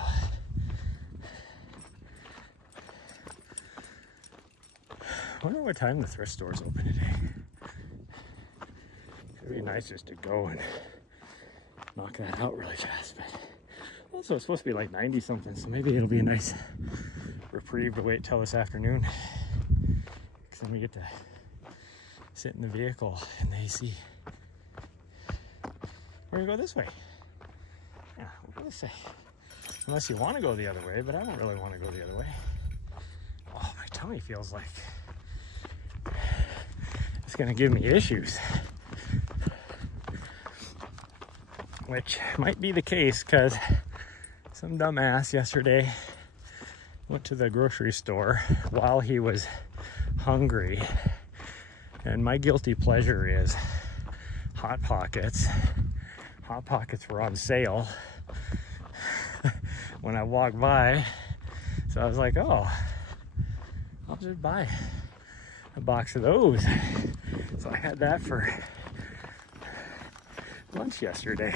I wonder what time the thrift store's open today. It'd be nice just to go and knock that out really fast, but also it's supposed to be like 90 something, so maybe it'll be a nice reprieve to wait till this afternoon, because then we get to sit in the vehicle in the AC. We're gonna go this way. Yeah, we'll go this way. Unless you want to go the other way, but I don't really want to go the other way. Oh, my tummy feels like it's gonna give me issues, which might be the case, because some dumbass yesterday went to the grocery store while he was hungry, and my guilty pleasure is Hot Pockets. Hot Pockets were on sale when I walked by, so I was like, oh, I'll just buy a box of those. So I had that for lunch yesterday.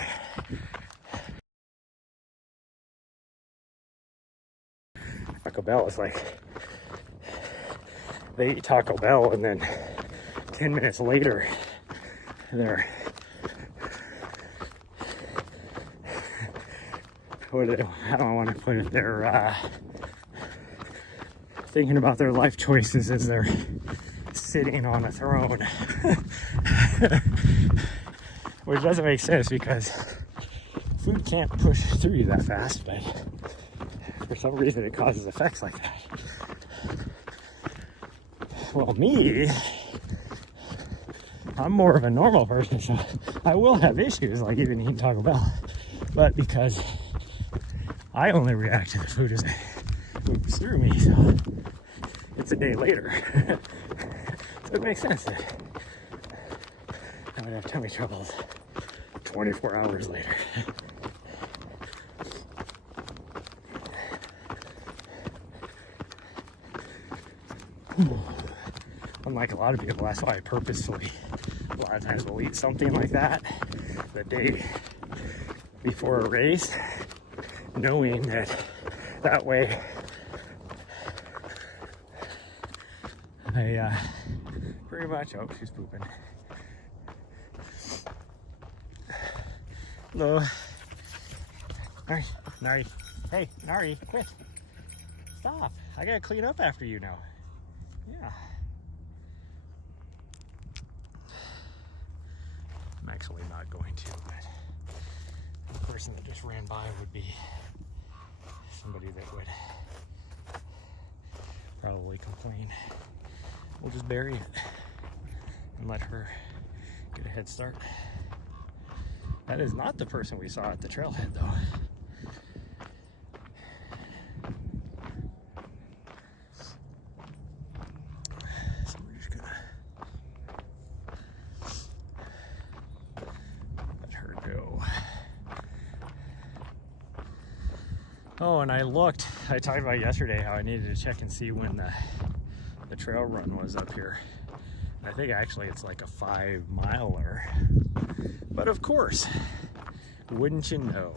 Taco Bell is like, they eat Taco Bell and then 10 minutes later they're how do I want to put it, they're thinking about their life choices as they're sitting on a throne. Which doesn't make sense, because food can't push through you that fast, but for some reason it causes effects like that. Well, me, I'm more of a normal person, so I will have issues like even eating Taco Bell, but because I only react to the food as it moves through me, so it's a day later. So it makes sense that I would have tummy troubles 24 hours later. Unlike a lot of people, that's why I purposefully, a lot of times will eat something like that the day before a race, knowing that way I pretty much, oh, she's pooping. Hello. Nari. Hey, Nari, quit. Stop. I gotta clean up after you now. Yeah. I'm actually not going to, but the person that just ran by would be somebody that would probably complain. We'll just bury it and let her get a head start. That is not the person we saw at the trailhead, though. So we're just gonna let her go. Oh, and I talked about yesterday how I needed to check and see when the trail run was up here. I think actually it's like a 5-miler. But of course, wouldn't you know,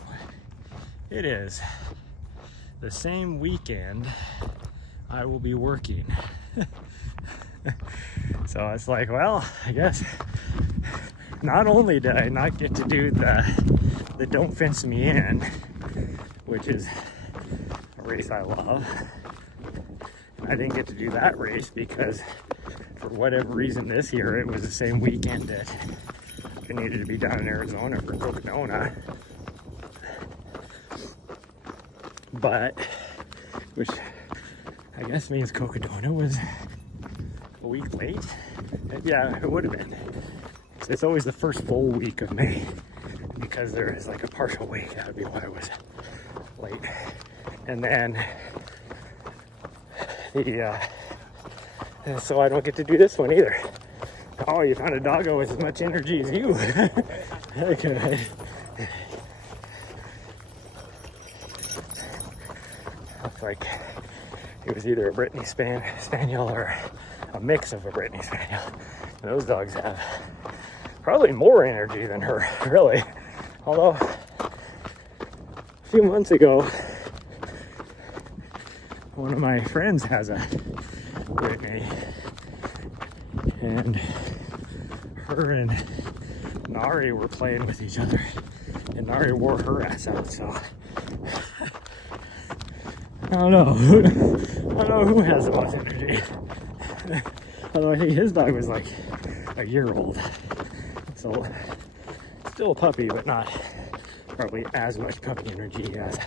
it is the same weekend I will be working. So it's like, well, I guess not only did I not get to do the Don't Fence Me In, which is a race I love, I didn't get to do that race because for whatever reason this year it was the same weekend that it needed to be done in Arizona for Cocodona. But, which I guess means Cocodona was a week late. Yeah, it would have been. It's always the first full week of May because there is like a partial week. That would be why I was late. And then so I don't get to do this one either. Oh, you found a doggo with as much energy as you. Okay. Looks like it was either a Brittany Spaniel or a mix of a Brittany Spaniel. And those dogs have probably more energy than her, really. Although, a few months ago, one of my friends has a Brittany, and her and Nari were playing with each other, and Nari wore her ass out, so I don't know who has the most energy. Although I think his dog was like a year old, so still a puppy, but not probably as much puppy energy as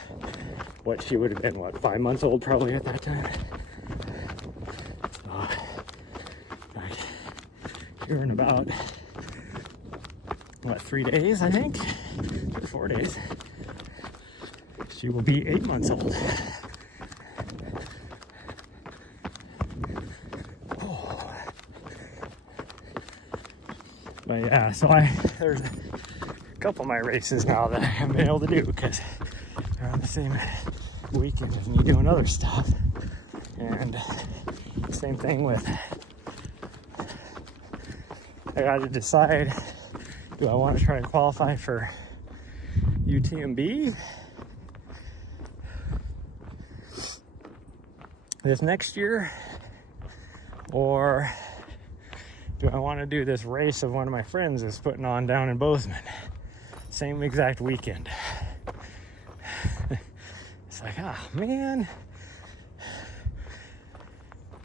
what she would have been, 5 months old probably at that time. So, back here in about, 3 days, I think, or 4 days, she will be 8 months old. Oh. But yeah, so there's a couple of my races now that I haven't been able to do because they're on the same weekend as me doing other stuff. And same thing with, I got to decide, do I want to try and qualify for UTMB this next year, or do I want to do this race of one of my friends is putting on down in Bozeman, same exact weekend. It's like, oh man,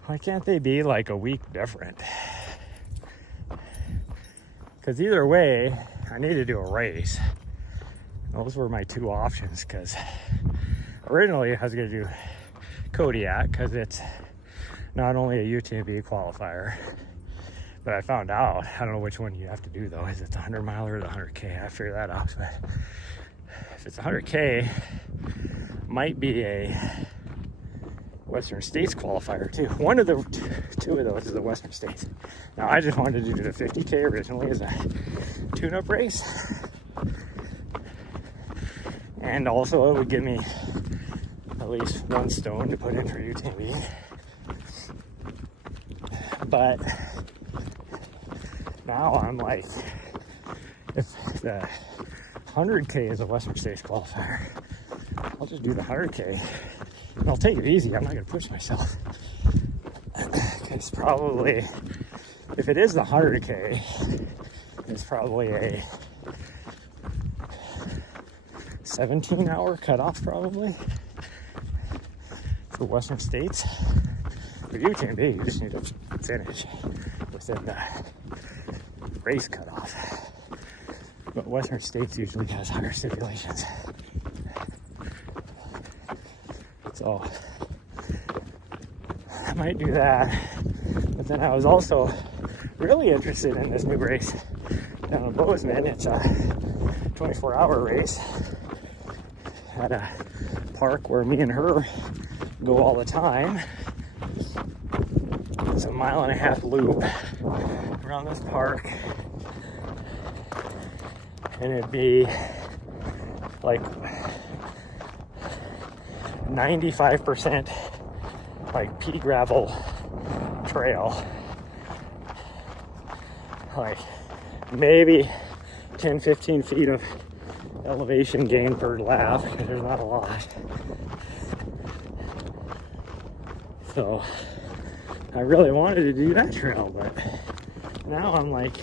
why can't they be like a week different? Because either way, I need to do a race. Those were my two options, because originally I was going to do Kodiak because it's not only a UTMB qualifier, but I found out, I don't know which one you have to do though, is it the 100 mile or the 100K? I figured that out, but if it's 100K, might be a Western States qualifier too. One of the two of those is the Western States. Now I just wanted to do the 50K originally as a tune-up race, and also it would give me at least one stone to put in for UTMB. But now I'm like, if the 100K is a Western States qualifier, I'll just do the 100K and I'll take it easy. I'm not going to push myself because it's probably, if it is the 100K, it's probably a 17-hour cutoff probably for Western States. For UTMB, you just need to finish within the race cutoff. But Western States usually has higher stipulations. So I might do that. But then I was also really interested in this new race down in Bozeman. It's a 24-hour race at a park where me and her go all the time. It's a 1.5 mile loop around this park, and it'd be like 95% like pea gravel trail, like maybe 10-15 feet of elevation gain per lap, because there's not a lot. So I really wanted to do that trail, but now I'm like,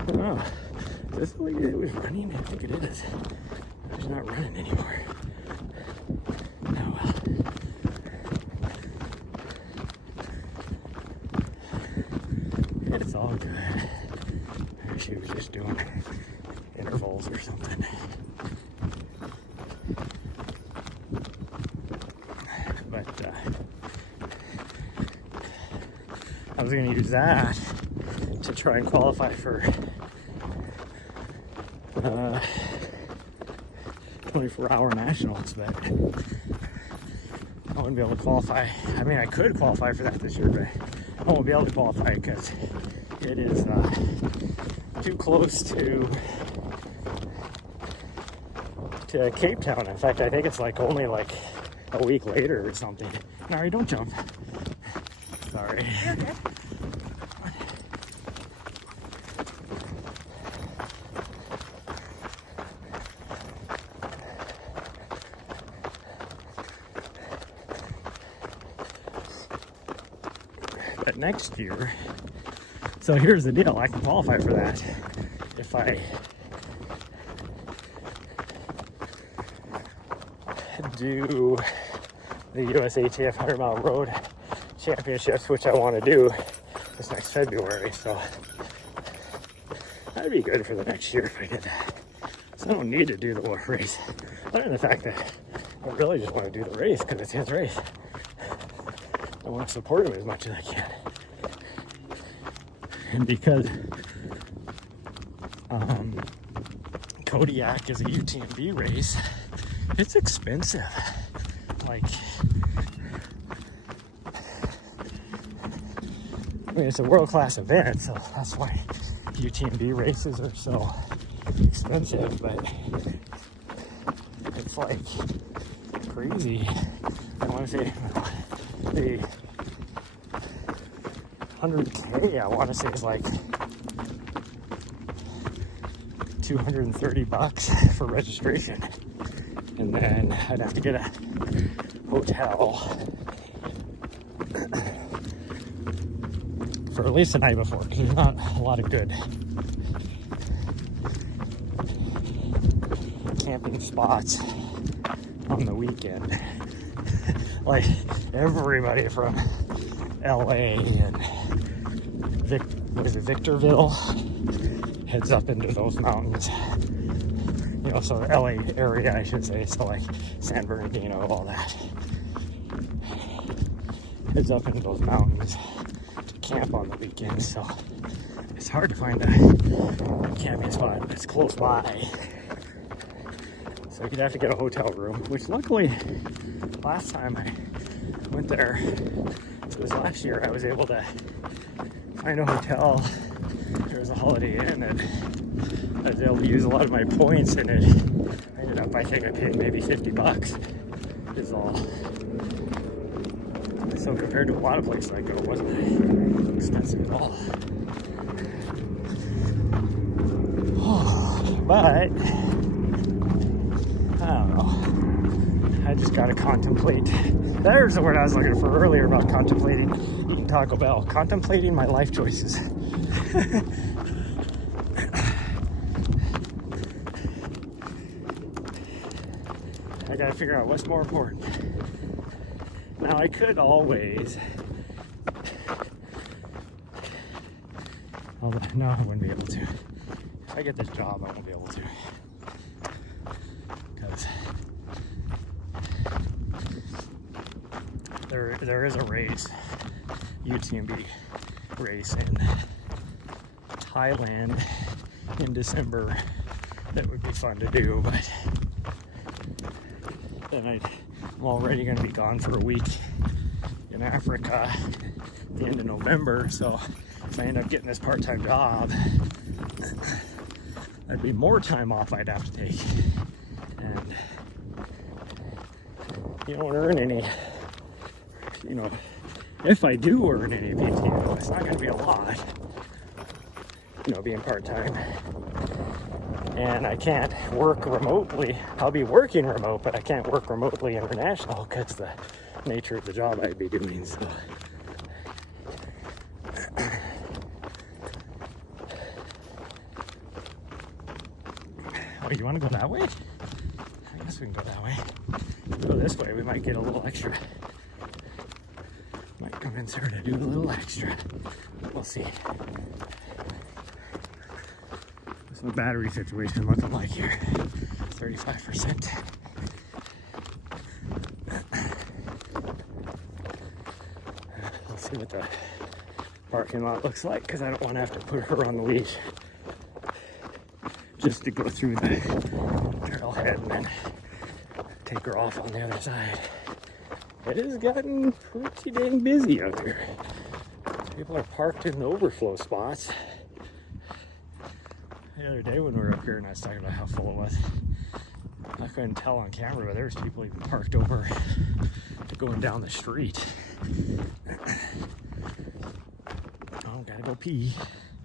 I don't know, is this the way it was running? I think it is. It's not running anymore. Oh well. It's all good. She was just doing intervals or something. But I was going to use that to try and qualify for 24-hour nationals, but I wouldn't be able to qualify. I mean, I could qualify for that this year, but I won't be able to qualify because it is too close to Cape Town. In fact, I think it's like only like a week later or something. Mary, don't jump. Sorry. You're good. But next year, so here's the deal, I can qualify for that if I do the USATF 100-mile road championships, which I want to do this next February. So that'd be good for the next year if I did that. So I don't need to do the race, other than the fact that I really just want to do the race because it's his race. I want to support him as much as I can. And because Kodiak is a UTMB race, it's expensive. Like, I mean, it's a world-class event, so that's why UTMB races are so expensive, but it's like crazy. I want to say the 100K, I want to say, is like $230 for registration, and then I'd have to get a hotel for at least the night before, because there's not a lot of good camping spots on the weekend. Like, everybody from LA and Victorville heads up into those mountains. You know, so the LA area, I should say, so like San Bernardino, all that. Heads up into those mountains to camp on the weekends, so it's hard to find a camping spot that's close by. So you'd have to get a hotel room, which luckily last time I went there, so it was last year, I was able to find a hotel. There was a Holiday Inn, and I was able to use a lot of my points, and it ended up, I think I paid maybe $50 is all. So compared to a lot of places I go, it wasn't expensive at all. But I don't know. I just gotta contemplate. There's the word I was looking for earlier about contemplating eating Taco Bell, contemplating my life choices. I gotta figure out what's more important. Now I could always, although no, I wouldn't be able to. If I get this job, I won't be able to, because there is a race, UTMB race in Thailand in December that would be fun to do, but then I'm already going to be gone for a week in Africa at the end of November, so if I end up getting this part-time job, that'd be more time off I'd have to take, and you don't earn any, you know, if I do earn any PTO, it's not going to be a lot, you know, being part-time. And I can't work remotely. I'll be working remote, but I can't work remotely international because the nature of the job I'd be doing. So, oh, you want to go that way? I guess we can go that way. Go this way, we might get a little extra. Might convince her to do a little extra. We'll see. What's the battery situation looking like here? 35%. Let's see what the parking lot looks like, because I don't want to have to put her on the leash just to go through the trailhead and then take her off on the other side. It has gotten pretty dang busy out here. People are parked in the overflow spots. The other day when we were up here and I was talking about how full it was, I couldn't tell on camera, but there was people even parked over going down the street. Oh, gotta go pee.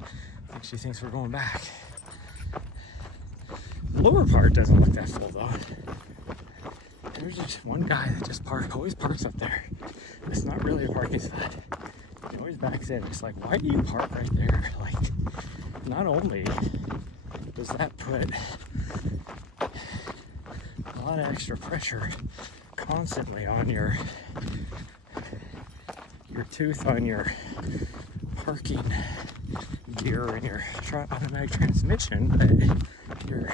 I think she thinks we're going back. The lower part doesn't look that full though. There's just one guy that just always parks up there. It's not really a parking spot. He always backs in. It's like, why do you park right there? Like, not only does that put a lot of extra pressure constantly on your tooth, on your parking gear and your automatic transmission, but you're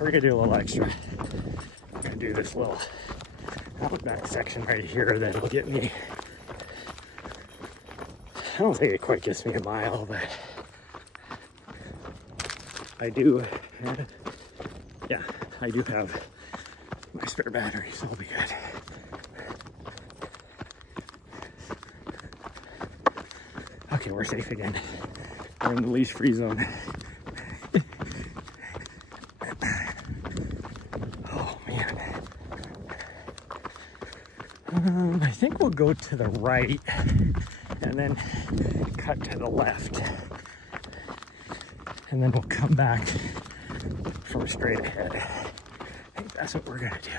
we're gonna do a little extra. I'm gonna do this little outback section right here that'll get me, I don't think it quite gets me a mile, but I do, yeah, I do have my spare battery, so I'll be good. Okay, we're safe again. We're in the leash-free zone. I think we'll go to the right and then cut to the left, and then we'll come back from straight ahead. I think that's what we're gonna do.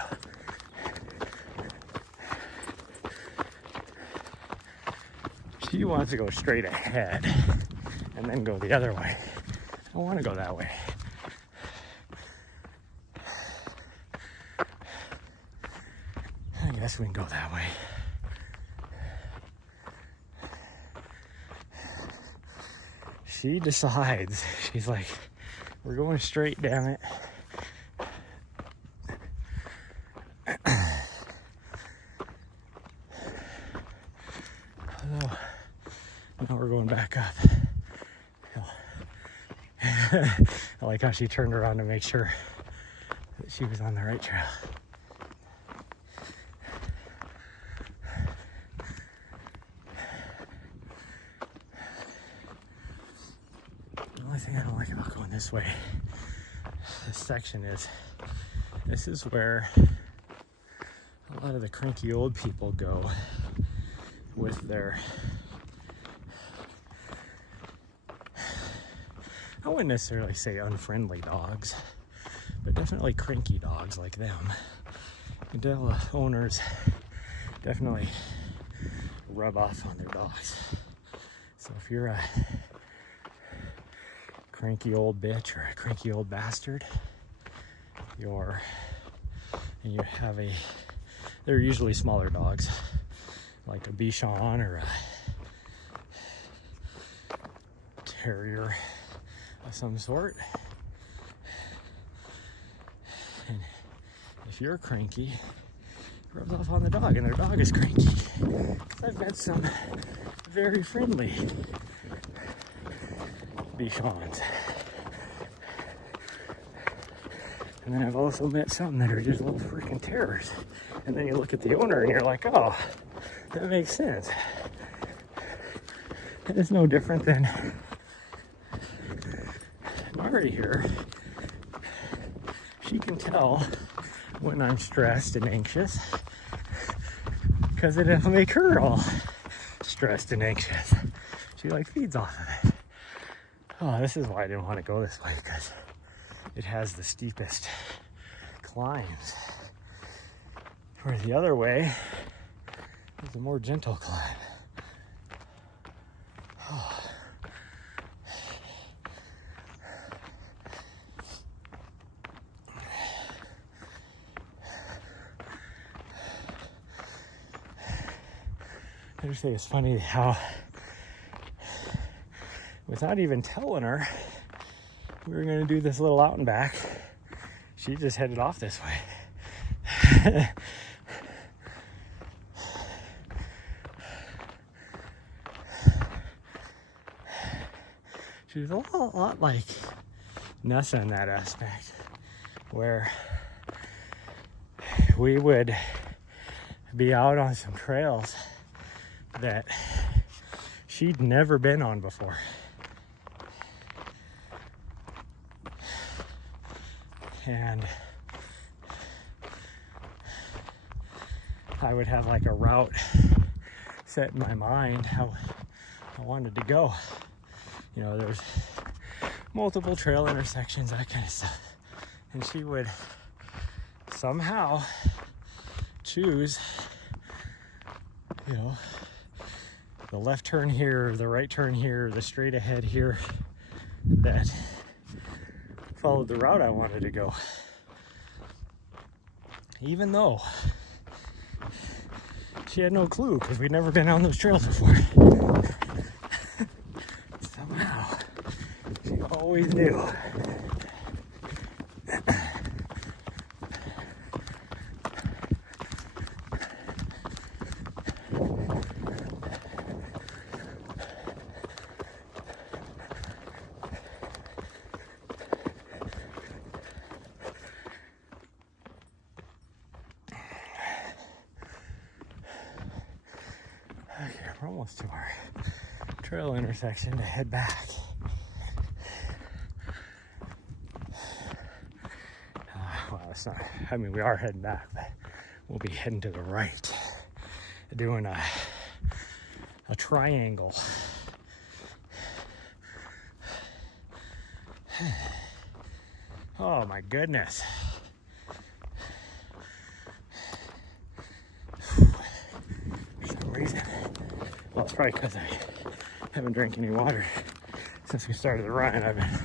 She wants to go straight ahead and then go the other way. I don't want to go that way. I guess we can go that way. She decides, she's like, we're going straight, damn it. Although, now we're going back up. I like how she turned around to make sure that she was on the right trail. The only thing I don't like about going this way, this section is, this is where a lot of the cranky old people go with their, I wouldn't necessarily say unfriendly dogs, but definitely cranky dogs like them. owners definitely rub off on their dogs. So if you're a cranky old bitch or a cranky old bastard, and you have they're usually smaller dogs, like a Bichon or a terrier of some sort. And if you're cranky, it rubs off on the dog, and their dog is cranky. 'Cause I've met some very friendly Bichons. And then I've also met some that are just little freaking terrors. And then you look at the owner and you're like, oh, that makes sense. And it's no different than Mari here. She can tell when I'm stressed and anxious because it'll make her all stressed and anxious. She like feeds off of it. Oh, this is why I didn't want to go this way, because it has the steepest climbs. Whereas the other way is a more gentle climb. Oh. I just think it's funny how, without even telling her we were going to do this little out and back, she just headed off this way. She's a lot like Nessa in that aspect, where we would be out on some trails that she'd never been on before. And I would have like a route set in my mind how I wanted to go. You know, there's multiple trail intersections, that kind of stuff. And she would somehow choose, you know, the left turn here, the right turn here, the straight ahead here, that followed the route I wanted to go. Even though she had no clue, because we'd never been on those trails before. Somehow, she always knew. Okay, we're almost to our trail intersection to head back. Well, it's not, I mean, we are heading back, but we'll be heading to the right, doing a triangle. Oh my goodness. For some reason, well, it's probably because I haven't drank any water since we started the run. I've been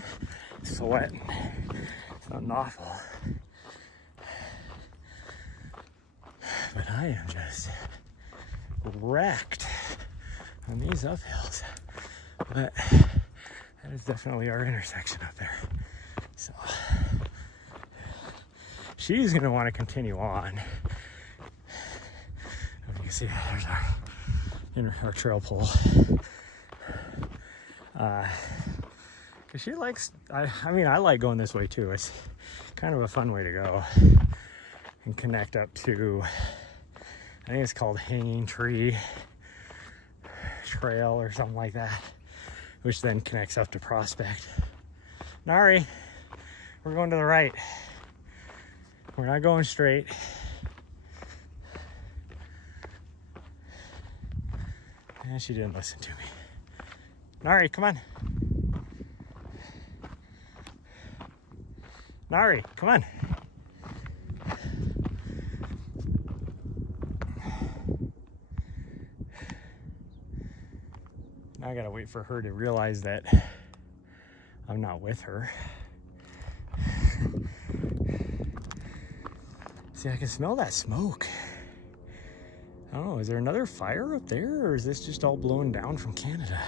sweating. It's not awful. But I am just wrecked on these uphills. But that is definitely our intersection up there. So she's gonna want to continue on. If you can see, there's our trail pole. Cause she likes, I mean, I like going this way too. It's kind of a fun way to go and connect up to, I think it's called Hanging Tree Trail or something like that, which then connects up to Prospect. Nari, we're going to the right. We're not going straight. And she didn't listen to me. Nari, come on. Nari, come on. I gotta wait for her to realize that I'm not with her. See, I can smell that smoke. I don't know, is there another fire up there, or is this just all blowing down from Canada?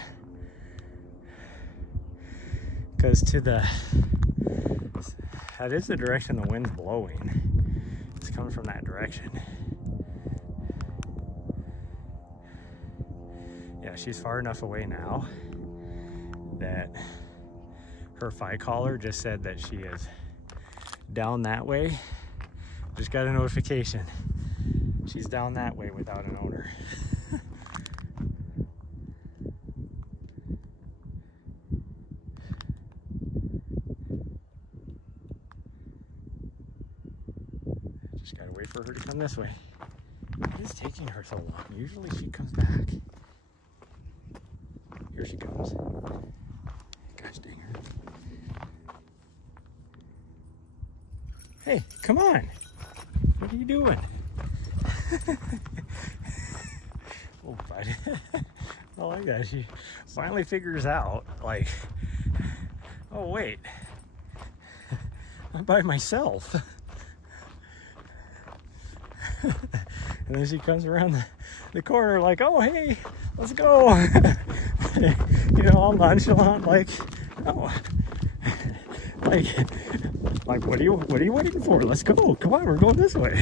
Because that is the direction the wind's blowing. It's coming from that direction. Yeah, she's far enough away now that her phi collar just said that she is down that way. Just got a notification. She's down that way without an owner. Just gotta wait for her to come this way. It is taking her so long. Usually she comes back. Here she comes. Gosh dang her. Hey, come on. What are you doing? Oh, bud. I like that. She finally figures out, like, oh, wait. I'm by myself. And then she comes around the corner like, oh, hey, let's go. You know, all nonchalant, like, oh. Like, what are you waiting for? Let's go. Come on, we're going this way.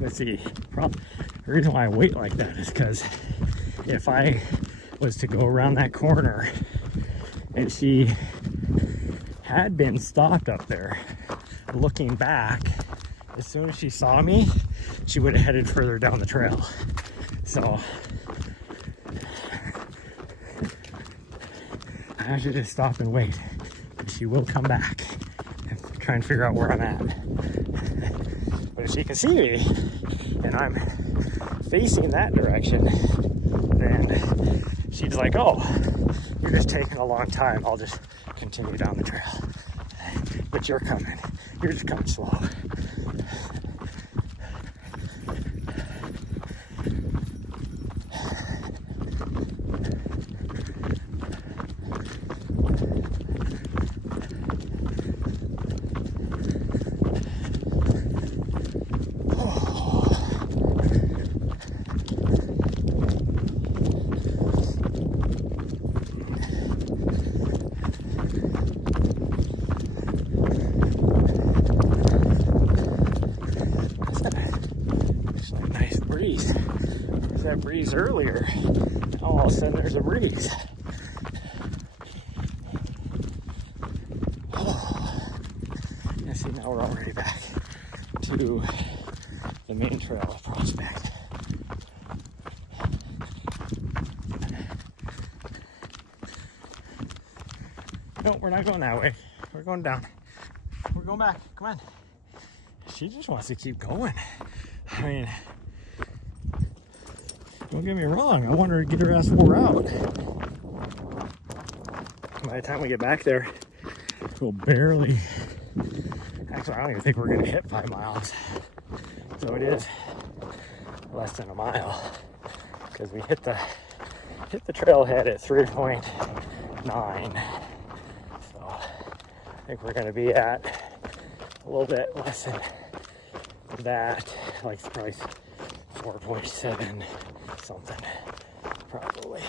Let's see. The reason why I wait like that is because if I was to go around that corner and she had been stopped up there looking back, as soon as she saw me, she would have headed further down the trail. So I have to just stop and wait. She will come back and try and figure out where I'm at. But if she can see me and I'm facing that direction, then she's like, oh, you're just taking a long time. I'll just continue down the trail. But you're coming. You're just coming slow. That breeze earlier. Now all of a sudden there's a breeze. Oh. And see, now we're already back to the main trail of Prospect. No, we're not going that way. We're going down. We're going back. Come on. She just wants to keep going. I mean, don't get me wrong, I want her to get her ass wore out. By the time we get back there, we'll barely, actually I don't even think we're going to hit 5 miles. So it is less than a mile, because we hit the trailhead at 3.9. So I think we're going to be at a little bit less than that, like probably 4.7 something, probably.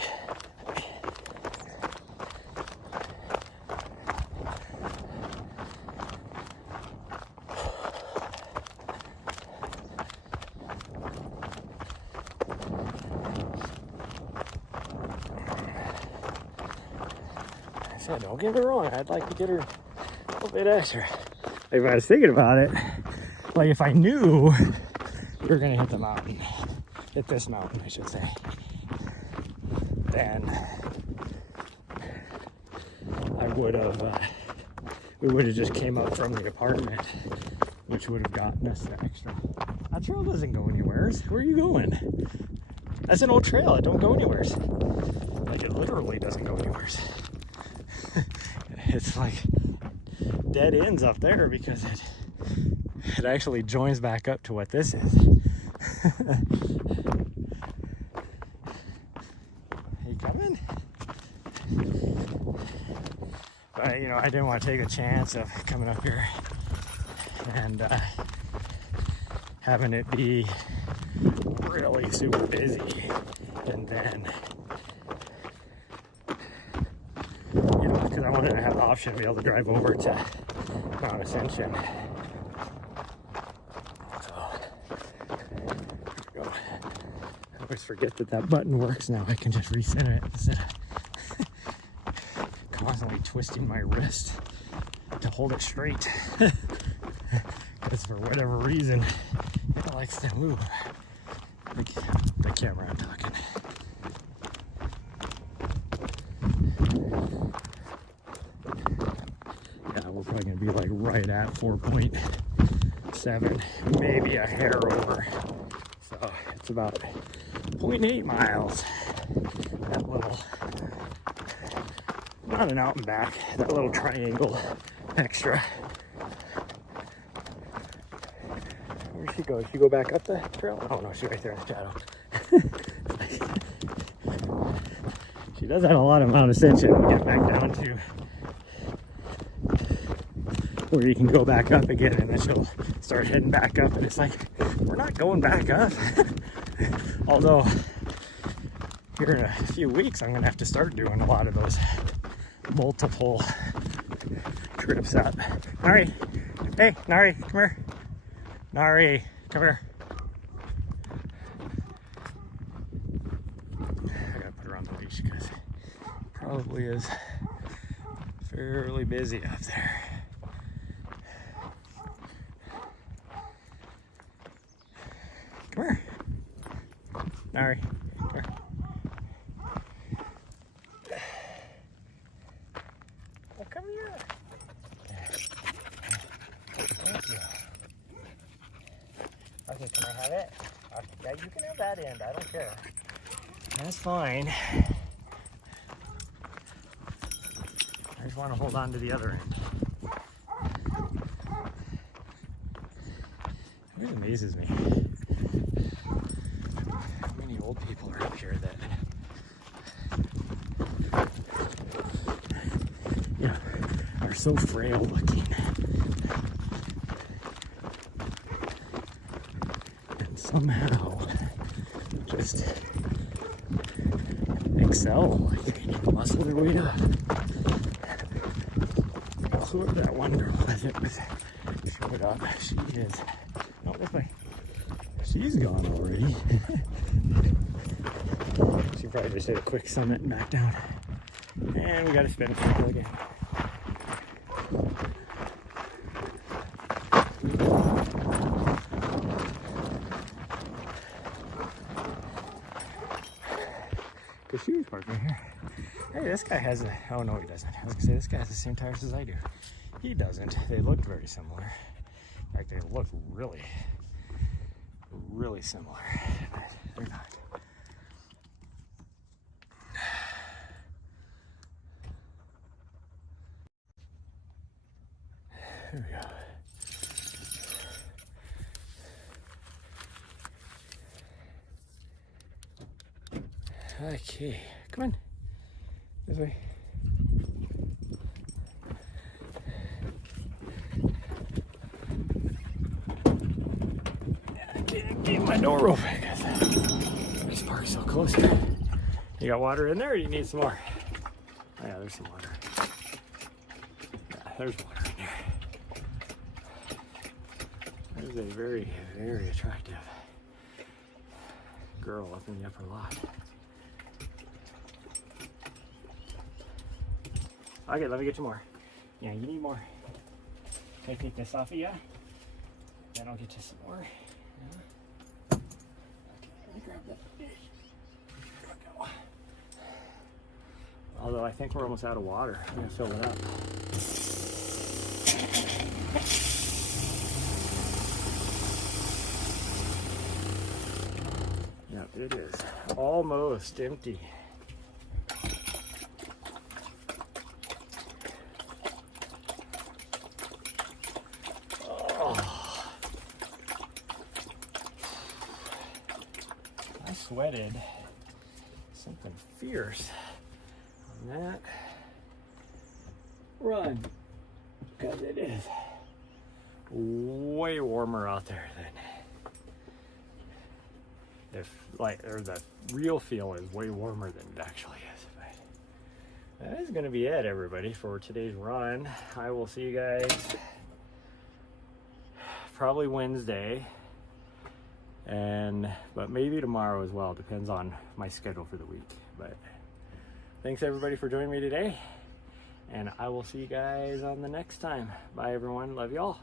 I said, don't get me wrong, I'd like to get her a little bit extra. If I was thinking about it, like if I knew we were gonna hit the mountain, hit this mountain, I should say, then I would have, we would have just came up from the apartment, which would have gotten us the extra. That trail doesn't go anywhere. Where are you going? That's an old trail. It don't go anywhere. Like, it literally doesn't go anywhere. It's like dead ends up there because it actually joins back up to what this is. You coming? But, you know, I didn't want to take a chance of coming up here and having it be really super busy, and then, you know, because I wanted to have the option to be able to drive over to Mount Ascension. So, there we go. I always forget that that button works now. I can just recenter it instead of constantly twisting my wrist to hold it straight. Because for whatever reason, it likes to move. The camera I'm talking. Yeah, we're probably gonna be like right at 4.7, maybe a hair over. So it's about 0.8 miles. That little, not an out and back, that little triangle extra. Where'd she go? Did she go back up the trail? Oh no, she's right there in the shadow. She does have a lot of Mount Ascension to get back down to where you can go back up again, and then she'll start heading back up, and it's like, we're not going back up. Although here in a few weeks I'm gonna have to start doing a lot of those multiple trips up. Nari, hey, Nari, come here. Nari, come here. I gotta put her on the leash because it probably is fairly busy up there. Come here. Nari, come here. Well, come here. Thank you. Okay, can I have it? Yeah, you can have that end. I don't care. That's fine. I just want to hold on to the other end. It really amazes me how many old people are up here that, you know, are so frail looking. Somehow just excel, like they can muscle their way up. So that one girl, I think, was showed up. She is, oh, this way. She's gone already. She probably just did a quick summit and back down. And we got to spin circle again. Because she was parked right here. Hey, this guy has a, oh no he doesn't. I was gonna say, this guy has the same tires as I do. He doesn't. They look very similar. In fact, they look really, really similar, but they're not. There we go. Okay, come on. This way. I can't keep my door open because this park's so close. You got water in there or do you need some more? Oh, yeah, there's some water. Yeah, there's water in there. There's a very, very attractive girl up in the upper lot. Okay, let me get you more. Yeah, you need more. Can I take this off of you? Then I'll get you some more. Yeah. Okay, let me grab that. There we go. Although I think we're almost out of water. I'm gonna fill it up. Yeah, it is almost empty. sweated something fierce on that run, because it is way warmer out there than the real feel is way warmer than it actually is. But that is going to be it, everybody, for today's run. I will see you guys probably Wednesday, but maybe tomorrow as well. Depends on my schedule for the week. But thanks everybody for joining me today, and I will see you guys on the next time. Bye everyone, love y'all.